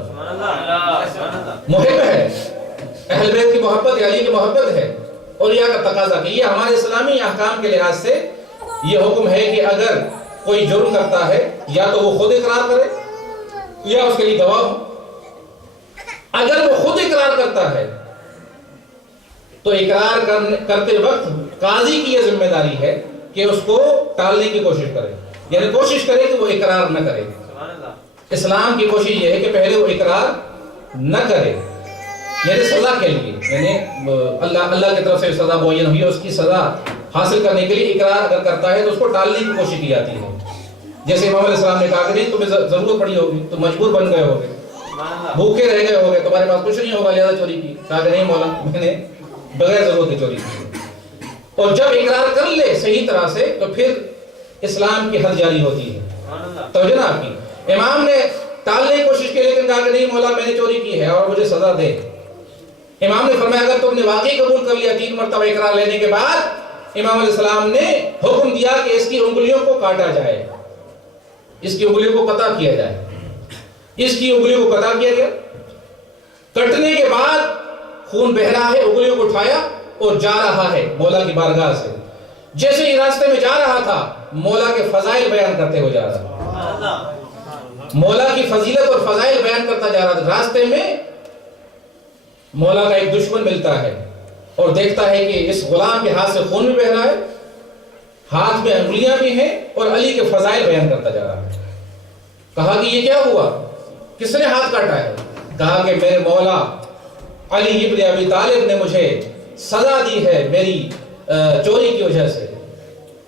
محب ہے، اہل بیت کی محبت، علی کی محبت ہے، اور یہ کا تقاضا کہ یہ ہمارے اسلامی احکام کے لحاظ سے یہ حکم ہے کہ اگر کوئی جرم کرتا ہے یا تو وہ خود اقرار کرے یا اس کے لیے گواہ ہو۔ اگر وہ خود اقرار کرتا ہے تو اقرار کرتے وقت قاضی کی یہ ذمہ داری ہے کہ اس کو ٹالنے کی کوشش کرے، یعنی کوشش کرے کہ وہ اقرار نہ کرے۔ اسلام کی کوشش یہ ہے کہ پہلے وہ اقرار نہ کرے، یعنی سزا کے لیے، یعنی اللہ کی طرف سے سزا معین ہوئی ہے، اس کی سزا حاصل کرنے کے لیے اقرار اگر کرتا ہے تو اس کو ٹالنے کی کوشش کی جاتی ہے۔ جیسے امام علیہ السلام نے کہا کہ نہیں تمہیں ضرورت پڑی ہوگی، تم مجبور بن گئے ہوگے، بھوکے رہ گئے ہوگے، تمہارے پاس کچھ نہیں ہوگا لہذا چوری کی۔ کہا کہ نہیں مولا، میں نے بغیر ضرورت کی چوری کی۔ اور جب اقرار کر لے صحیح طرح سے تو پھر اسلام کی حد جاری ہوتی ہے۔ توجہ نا آپ کی، امام نے ٹالنے کی کوشش کی لیکن کہا کہ نہیں مولا میں نے چوری کی ہے اور مجھے سزا دے۔ امام نے فرمایا اگر تم نے واقعی قبول کر لیا 3 مرتبہ اقرار لینے کے بعد، امام علیہ السلام نے حکم دیا کہ اس کی انگلیوں کو کاٹا جائے، اس کی انگلیوں کو قطع کیا جائے۔ اس کی انگلیوں کو قطع کیا گیا، کٹنے کے بعد خون بہ رہا ہے، انگلیوں کو اٹھایا اور جا رہا ہے مولا کی بارگاہ سے۔ جیسے ہی راستے میں جا رہا تھا مولا کے فضائل بیان کرتے ہوئے جا رہا تھا، مولا کی فضیلت اور فضائل بیان کرتا جا رہا تھا۔ راستے میں مولا کا ایک دشمن ملتا ہے اور دیکھتا ہے کہ اس غلام کے ہاتھ سے خون بھی بہ رہا ہے، ہاتھ میں انگلیاں بھی ہیں اور علی کے فضائل بیان کرتا جا رہا ہے۔ کہا کہ یہ کیا ہوا، کس نے ہاتھ کاٹا ہے؟ کہا کہ میرے مولا علی ابن ابی طالب نے مجھے سزا دی ہے میری چوری کی وجہ سے۔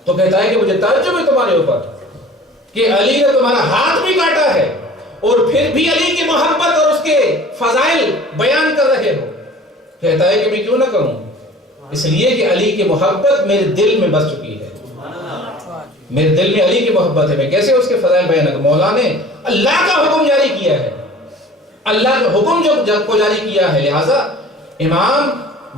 تو کہتا ہے کہ مجھے تعجب ہے تمہارے اوپر کہ علی نے تمہارا ہاتھ بھی کاٹا ہے اور پھر بھی علی کی محبت اور اس کے فضائل بیان کر رہے ہو۔ کہتا ہے کہ میں کیوں نہ کروں، اس لیے کہ علی کی محبت میرے دل میں بس چکی ہے، میرے دل میں علی کی محبت ہے، میں کیسے اس کے فضائل بیان کروں۔ مولا نے اللہ کا حکم جاری کیا ہے، اللہ کا حکم جو کو جاری کیا ہے، لہٰذا امام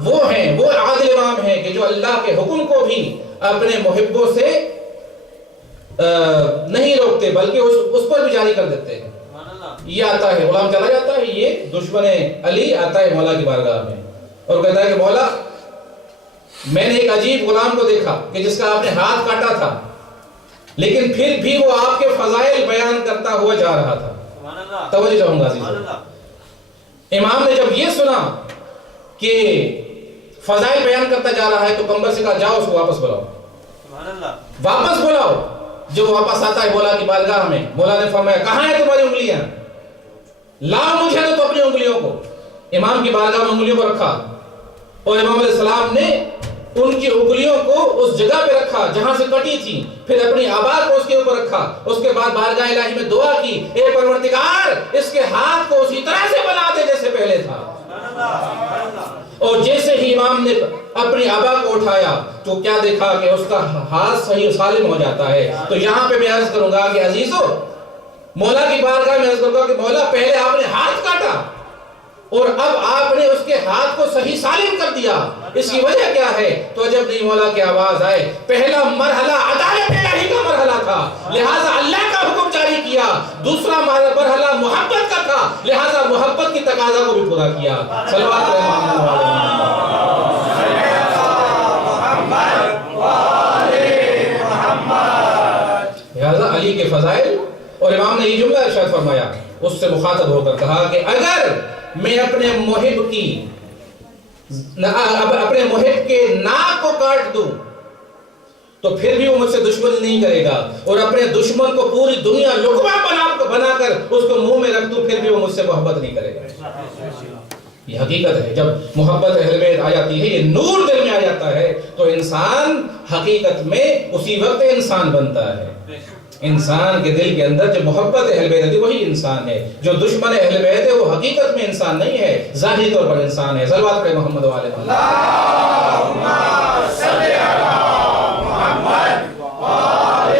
وہ ہیں، وہ عادل امام ہیں کہ جو اللہ کے حکم کو بھی اپنے محبوں سے نہیں روکتے بلکہ اس پر بھی جاری کر دیتے ہیں۔ یہ آتا ہے، غلام چلا جاتا ہے، یہ دشمن علی آتا ہے مولا کی بارگاہ میں اور کہتا ہے کہ مولا میں نے ایک عجیب غلام کو دیکھا کہ جس کا آپ نے ہاتھ کاٹا تھا لیکن پھر بھی وہ آپ کے فضائل بیان کرتا ہوا جا رہا تھا۔ توجہ چاہوں گا عزیزو، امام نے جب یہ سنا کہ فضائل بیان کرتا جا رہا ہے تو کمبر سے کہا جاؤ اس کو واپس بلاؤ، واپس بلاؤ۔ جب واپس آتا ہے مولا کی بارگاہ میں، مولا نے فرمایا کہاں ہیں تمہاری انگلیاں، لاؤ مجھے تو اپنی انگلیوں کو۔ امام کی بارگاہ میں انگلیوں کو رکھا اور امام علیہ السلام نے ان کی انگلیوں کو اس جگہ پہ رکھا جہاں سے کٹی تھی، پھر اپنی آبا کو اس کے اوپر رکھا، اس کے بعد بارگاہ الہی میں دعا کی، اے پروردگار اس کے ہاتھ کو اسی طرح سے بنا دے جیسے پہلے تھا۔ اور جیسے ہی امام نے اپنی آبا کو اٹھایا تو کیا دیکھا کہ اس کا ہاتھ صحیح و سالم ہو جاتا ہے۔ تو یہاں پہ میں عرض کروں گا کہ عزیزو، مولا کی بارگاہ میں عرض کروں گا کہ مولا پہلے آپ نے ہاتھ کاٹا اور اب آپ نے اس کے ہاتھ کو صحیح سالم کر دیا، اس کی وجہ کیا ہے؟ تو جب نہیں مولا کی آواز آئے، پہلا مرحلہ عدالت الہی کا مرحلہ تھا، لہٰذا اللہ کا حکم جاری کیا، دوسرا مرحلہ محبت کا تھا، لہٰذا محبت کی تقاضا کو بھی پورا کیا۔ صلوات لہٰذا علی کے فضائل، اور امام نے یہ جملہ ارشاد فرمایا، اس سے مخاطب ہو کر کہا کہ اگر میں اپنے محب کے ناک کو کاٹ دوں تو پھر بھی وہ مجھ سے دشمنی نہیں کرے گا، اور اپنے دشمن کو پوری دنیا لقمہ بنا کر اس کو منہ میں رکھ دوں پھر بھی وہ مجھ سے محبت نہیں کرے گا۔ یہ حقیقت ہے، جب محبت اہل بیت آ جاتی ہے، یہ نور دل میں آ جاتا ہے، تو انسان حقیقت میں اسی وقت انسان بنتا ہے۔ انسان کے دل کے اندر جو محبت اہل بیت ہے وہی انسان ہے، جو دشمن اہل بیت ہے وہ حقیقت میں انسان نہیں ہے، ظاہری طور پر انسان ہے۔ صلوات پڑھیں محمد و آل محمد۔ اللہم صلی علی محمد و آل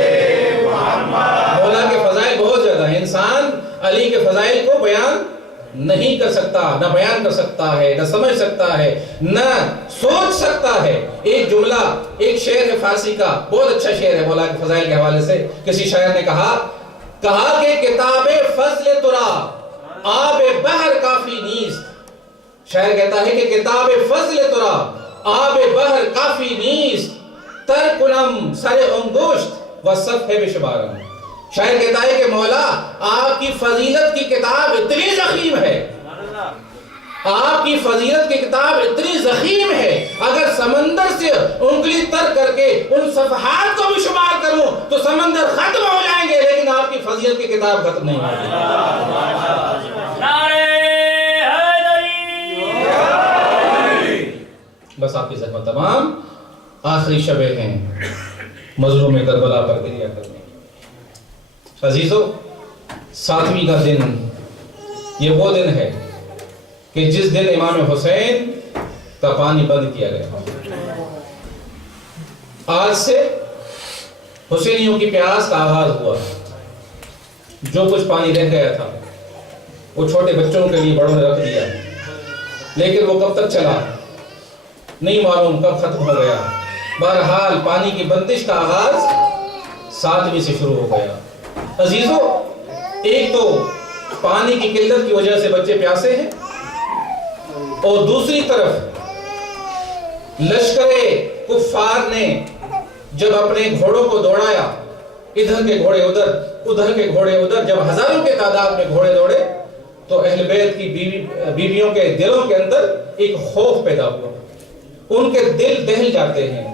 محمد۔ مولا کے فضائل بہت زیادہ ہیں، انسان علی کے فضائل کو بیان نہیں کر سکتا، نہ بیان کر سکتا ہے، نہ سمجھ سکتا ہے، نہ سوچ سکتا ہے۔ ایک جملہ، ایک شعر ہے فارسی کا، بہت اچھا شعر ہے مولا کے فضائل کے حوالے سے۔ کسی شاعر نے کہا کہ کتاب فضل ترا آب بحر کافی نیست۔ شاعر کہتا ہے کہ کتاب فضل ترا آب بحر کافی نیست، ترکنم سر انگشت و صفحے بشبارم۔ شاعر کہتا ہے کہ مولا آپ کی فضیلت کی کتاب اتنی ضخیم ہے، آپ کی فضیلت کی کتاب اتنی ضخیم ہے، اگر سمندر سے انگلی تر کر کے ان صفحات کو بھی شمار کروں تو سمندر ختم ہو جائیں گے، لیکن آپ کی فضیلت کی کتاب ختم نہیں ہوگی۔ بس آپ کی زحمت تمام، آخری شبیں ہیں مظلوم کربلا پر گریہ کرنے۔ عزیزو، 7ویں کا دن یہ وہ دن ہے کہ جس دن امام حسین کا پانی بند کیا گیا۔ آج سے حسینیوں کی پیاس کا آغاز ہوا۔ جو کچھ پانی رہ گیا تھا وہ چھوٹے بچوں کے لیے بڑوں نے رکھ دیا، لیکن وہ کب تک چلا نہیں معلوم، کب ختم ہو گیا۔ بہرحال پانی کی بندش کا آغاز 7ویں سے شروع ہو گیا۔ عزیزو، ایک تو پانی کی قلت کی وجہ سے بچے پیاسے ہیں، اور دوسری طرف لشکر کفار نے جب اپنے گھوڑوں کو دوڑایا، ادھر کے گھوڑے ادھر، ادھر کے گھوڑے ادھر، جب ہزاروں کے تعداد میں گھوڑے دوڑے تو اہل بیت کی بیویوں کے دلوں کے اندر ایک خوف پیدا ہوا، ان کے دل دہل جاتے ہیں،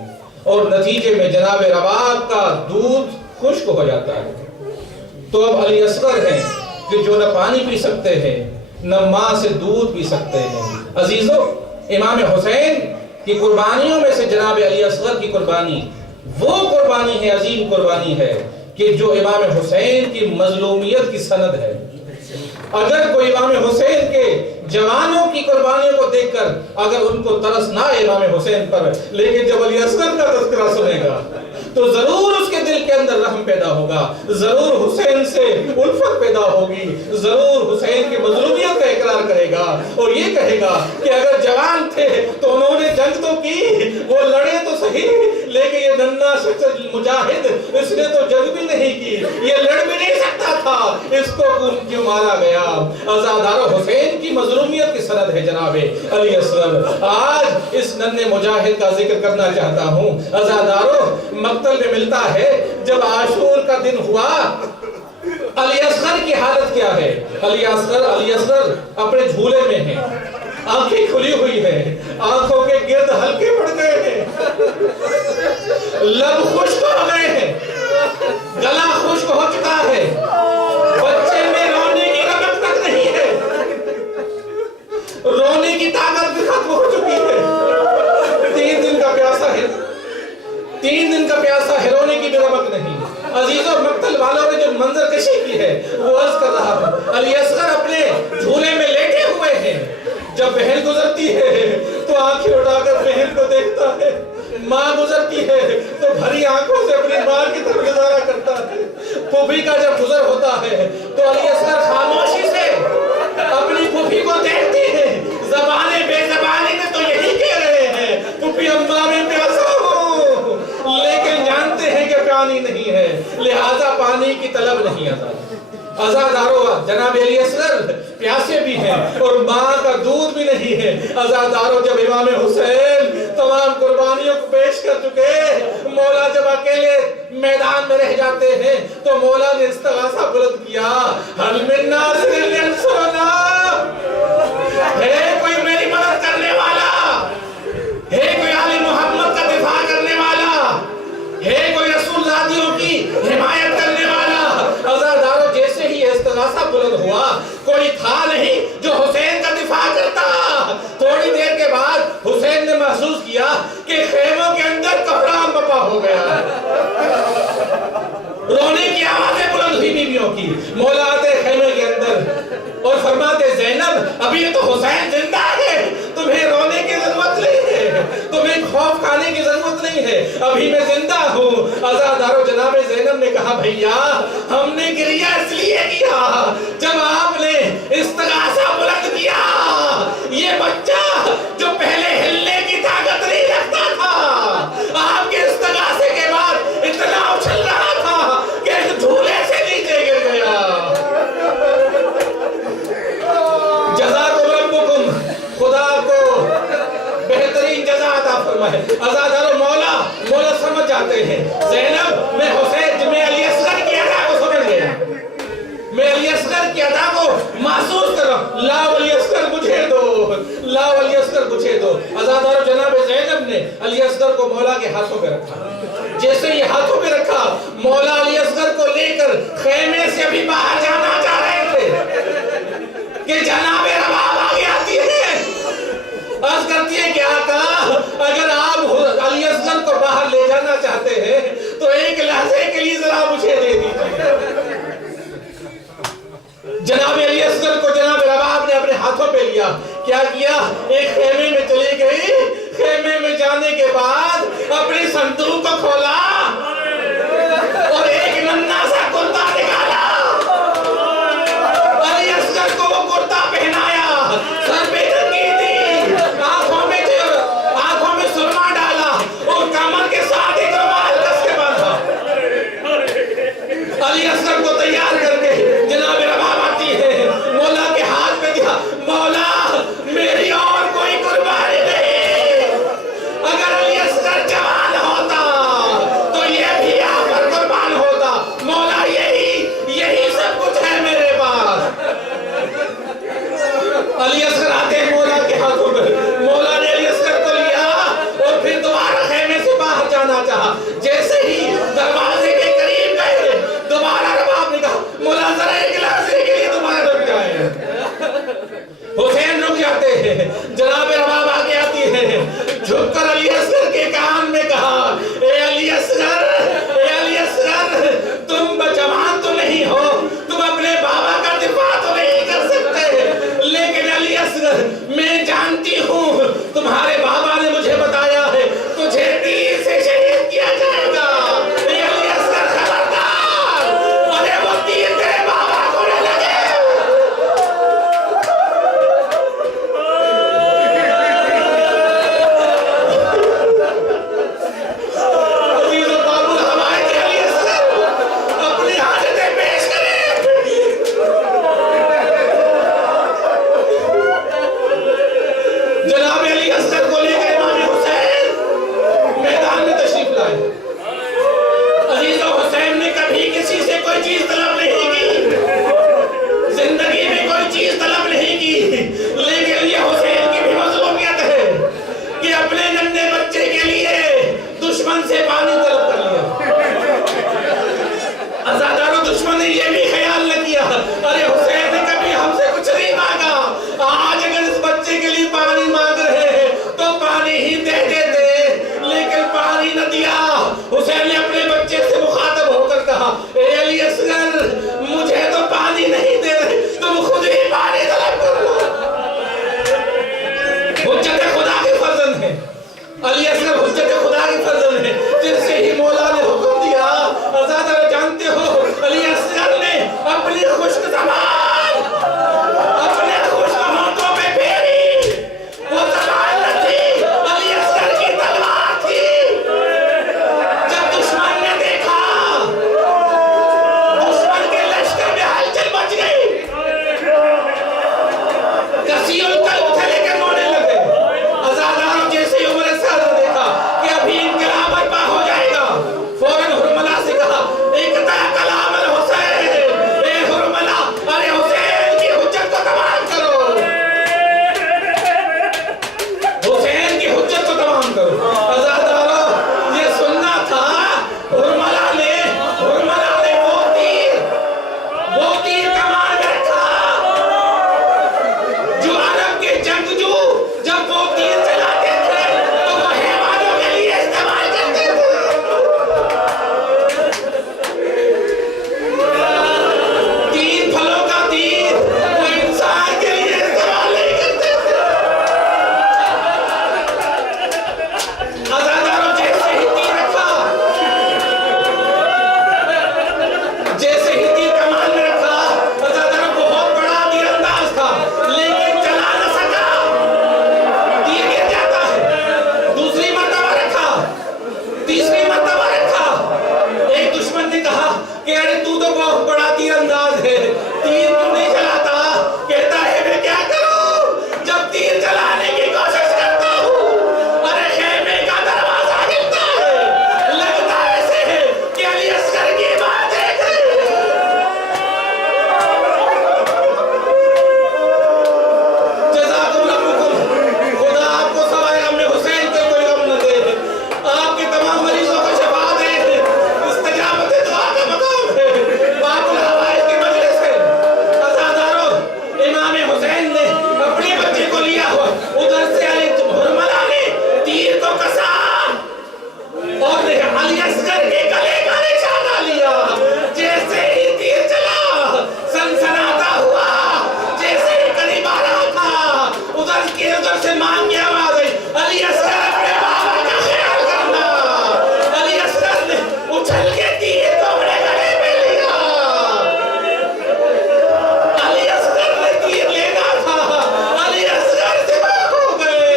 اور نتیجے میں جناب رباب کا دودھ خشک ہو جاتا ہے۔ تو اب علی اصغر ہیں کہ جو نہ پانی پی سکتے ہیں نہ ماں سے دودھ پی سکتے ہیں۔ عزیزو، امام حسین کی قربانیوں میں سے جناب علی اصغر کی قربانی وہ قربانی ہے، عظیم قربانی ہے کہ جو امام حسین کی مظلومیت کی سند ہے۔ اگر کوئی امام حسین کے جوانوں کی قربانیوں کو دیکھ کر اگر ان کو ترس نہ آئے امام حسین پر، لیکن جب علی اصغر کا تذکرہ سنے گا تو ضرور اس کے دل کے اندر رحم پیدا ہوگا، ضرور حسین سے الفت پیدا ہوگی، ضرور حسین کی مظلومیت کا اقرار کرے گا، اور یہ کہے گا کہ اگر جوان تھے تو انہوں نے جنگ تو کی، وہ لڑے تو صحیح، لیکن یہ ننھا شخص مجاہد، اس نے تو جنگ بھی نہیں کی، یہ لڑ بھی نہیں سکتا تھا، اس کو کیوں مارا گیا؟ عزادارو، حسین کی مظلومیت کی سند ہے جناب علی اصغر۔ آج اس ننھے مجاہد کا ذکر کرنا چاہتا ہوں۔ عزادارو، مقتل میں ملتا ہے جب عاشور کا دن ہوا، علی اصغر کی حالت کیا ہے؟ علی اصغر اپنے جھولے میں ہیں، آنکھیں کھلی ہوئی ہیں، آنکھوں کے گرد ہلکے پڑ گئے ہیں، لب خشک ہو گئے ہیں، گلا خشک ہو چکا ہے، بچے میں رونے کی رغبت تک نہیں ہے، رونے کی طاقت بھی ختم ہو چکی ہے، 3 دن کا پیاسا ہے، 3 دن کا پیاسا ہے، رونے کی بھی رغبت نہیں۔ عزیزوں، مقتل والوں نے جو منظر کشی کی ہے وہ عرض کر رہا ہوں۔ علی اصغر اپنے جھولے میں لیٹے ہوئے ہیں، جب بہن گزرتی ہے تو آنکھیں اٹھا کر بہن کو دیکھتا ہے، ماں گزرتی ہے تو بھری آنکھوں سے اپنی ماں کی طرف نظارہ کرتا ہے، پھوپھی کا جب گزر ہوتا ہے تو علی اصغر خاموشی سے اپنی پھوپھی کو دیکھتی ہے، زبانیں بے زبانی میں تو یہی کہہ رہے ہیں قربانی کی طلب نہیں آزاد عزادارو جناب علی اصغر پیاسے بھی ہیں اور ماں کا دودھ بھی نہیں ہے. عزادارو جب امام حسین تمام قربانیوں کو پیش کر چکے مولا جب اکیلے میدان میں رہ جاتے ہیں تو مولا نے استغاثہ بلند کیا حل من ناصر ینصرنا ہے کوئی میری مدد کرنے والا ہے کوئی آل محمد کا دفاع کرنے والا ہے کوئی رسول ذاتیوں کی حمایت کرنے والا. عزادارو جیسے ہی استغاثہ بلند ہوا کوئی تھا نہیں جو حسین کا دفاع کرتا. تھوڑی دیر کے بعد حسین نے محسوس کیا کہ خیموں کے اندر کفران بپا ہو گیا. رونے کی آوازیں بلند ہوئی بیویوں کی. مولا آتے خیمے کے اندر اور فرماتے زینب ابھی تو حسین زندہ ہے, تمہیں رونے کی ضرورت نہیں ہے, تمہیں خوف کھانے کی ضرورت نہیں ہے, ابھی میں زندہ ہوں. عزادارو جناب زینب نے کہا بھیا ہم نے گریہ اس لیے کیا جب آپ نے استغاثہ بلند کیا. یہ بچہ جو پہلے ہلنے کی طاقت نہیں رکھتا تھا آپ کے استغاثے کے بعد اتنا اچھل رہا تھا کہ جھولے سے نیچے گر گیا. جزاکم ربکم, خدا کو بہترین جزا عطا فرمائے. عزادارو مولا سمجھ جاتے ہیں زینب میں حسین میں علی اصغر کی ادا کو سمجھ گیا, میں علی اصغر کی ادا کو محسوس کر رہا ہوں. لا علی اصغر مجھے دو, لا علی اصغر مجھے دو. عزادارو جناب زینب نے علی اصغر کو مولا کے ہاتھوں پہ رکھا. جیسے یہ ہاتھوں پہ رکھا مولا علی اصغر کو لے کر خیمے سے ابھی باہر جانا چاہ رہے تھے کہ جناب رباب آگے آتی ہے, عرض کرتی ہے کہ آقا اگر آپ علی اصغر کو باہر لے جانا چاہتے ہیں تو ایک لحظے کے لیے ذرا مجھے دے دیجیے. جناب علی اصغر کو جناب رباب نے اپنے ہاتھوں پہ لیا. کیا کیا, ایک خیمے میں چلی گئی, خیمے میں جانے کے بعد اپنی صندوق کو کھولا اور ایک ننھا سا کرتا نکالا. علی اصغر کو وہ کرتا پہنایا, سر پہ ٹنگی دی, آنکھوں میں سرما ڈالا اور کمر کے ساتھ ایک رومال کس کے باندھا. علی اصغر کو تیار کر کے جناب رباب آتی ہے, مولا کے ہاتھ پہ دیا, مولا میری اور کوئی قربانی نہیں. اگر علی اصغر جوان ہوتا تو یہ بھی آپ پر قربان ہوتا. مولا یہی سب کچھ ہے میرے پاس. علی اصغر آتے ہیں مولا کے ہاتھوں پہ, مولا نے علی اصغر کو لیا اور پھر دوبارہ خیمے سے باہر جانا چاہا. جیسے ہی دروازے کے قریب گئے دوبارہ رباب نے کہا مولا ذرا ایک لحظے کے لیے دوبارہ رک جائے. حسین رک جاتے ہیں, جناب رباب آگے آتی ہے, جھک کر علی اصغر کے کان میں کہا اے علی اصغر, اے علی اصغر تم جوان تو نہیں ہو, تم اپنے بابا کا دفاع تو نہیں کر سکتے, لیکن علی اصغر میں جانتی ہوں تمہارے بابا نے مجھے بتایا ہے تجھے تیر سے شہید کیا جائے گا. اے علی اصغر خبردار, ارے وہ تیر تیرے بابا کو نہ لگے. وہ تیر کمان میں رکھا جو عرب کے جنگجو جب وہ تیر چلاتے تھے تو وہ حیوانوں کے لیے استعمال کرتے تھے. تین پھلوں کا تیر وہ انسان کے لیے استعمال نہیں کرتے تھے. عزاداروں جیسے ہی تیر رکھا جیسے ہی تیر کمان میں رکھا عزاداروں بہت بڑا تیر انداز تھا لیکن چلا نہ سکا. تیر گر جاتا ہے. دوسری مرتبہ رکھا تیسری مرتبہ رکھا. ایک دشمن نے کہا کہ ارے تو بہت بڑا تیر انداز ہے تیر کیوں نہیں چلاتا. کہتا ہے میں کیا کروں جب تیر چلانے کی کوشش کرتا ہوں ارے خیمے کا دروازہ ہلتا ہے. لگتا ایسے ہے کہ علی اصغر کی بات دیکھ رہے ہیں. جزاکم ربکم. خدا آپ کو سوائے غم حسین کے کوئی غم نہ دے. آپ کے تمام مریضوں کو شفا دے. استجابت دعا کا مقام ہے. باب الحوائج کے مجلس ہے. عزاداروں امام حسین نے اپنے بچے کو لیا ہوا ادھر سے علی حرملہ نے تیر کو کسا اور علی اصغر کے گلے کا نشانہ لیا. جیسے ہی تیر چلا سنسناتا ہوا جیسے ہی قریب آ رہا تھا ادھر سے مانگ کی آواز آئی علی اصغر اپنے بابا کا خیال کرنا. علی اصغر نے اچھل کے تیر کو اپنے گلے میں لیا. علی اصغر نے تیر لینا تھا علی اصغر ذبح ہو گئے.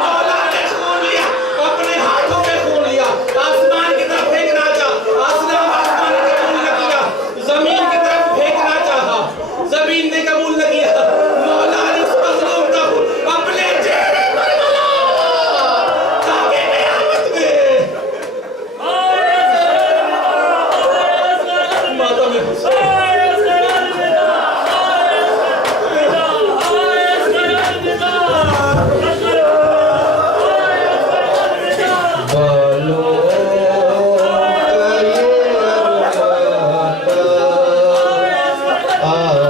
مولا نے خون لیا اپنے ہاتھوں میں خون لیا. آسمان کی طرف پھینکنا چاہا آسمان نے قبول نہ کیا. زمین کی طرف پھینکنا چاہا زمین نے قبول نہ کیا. مولا نے اس مظلوم کا خون اپنے چہرے پر ملا تاکہ قیامت میں ماتم حسین بالوں کا یہ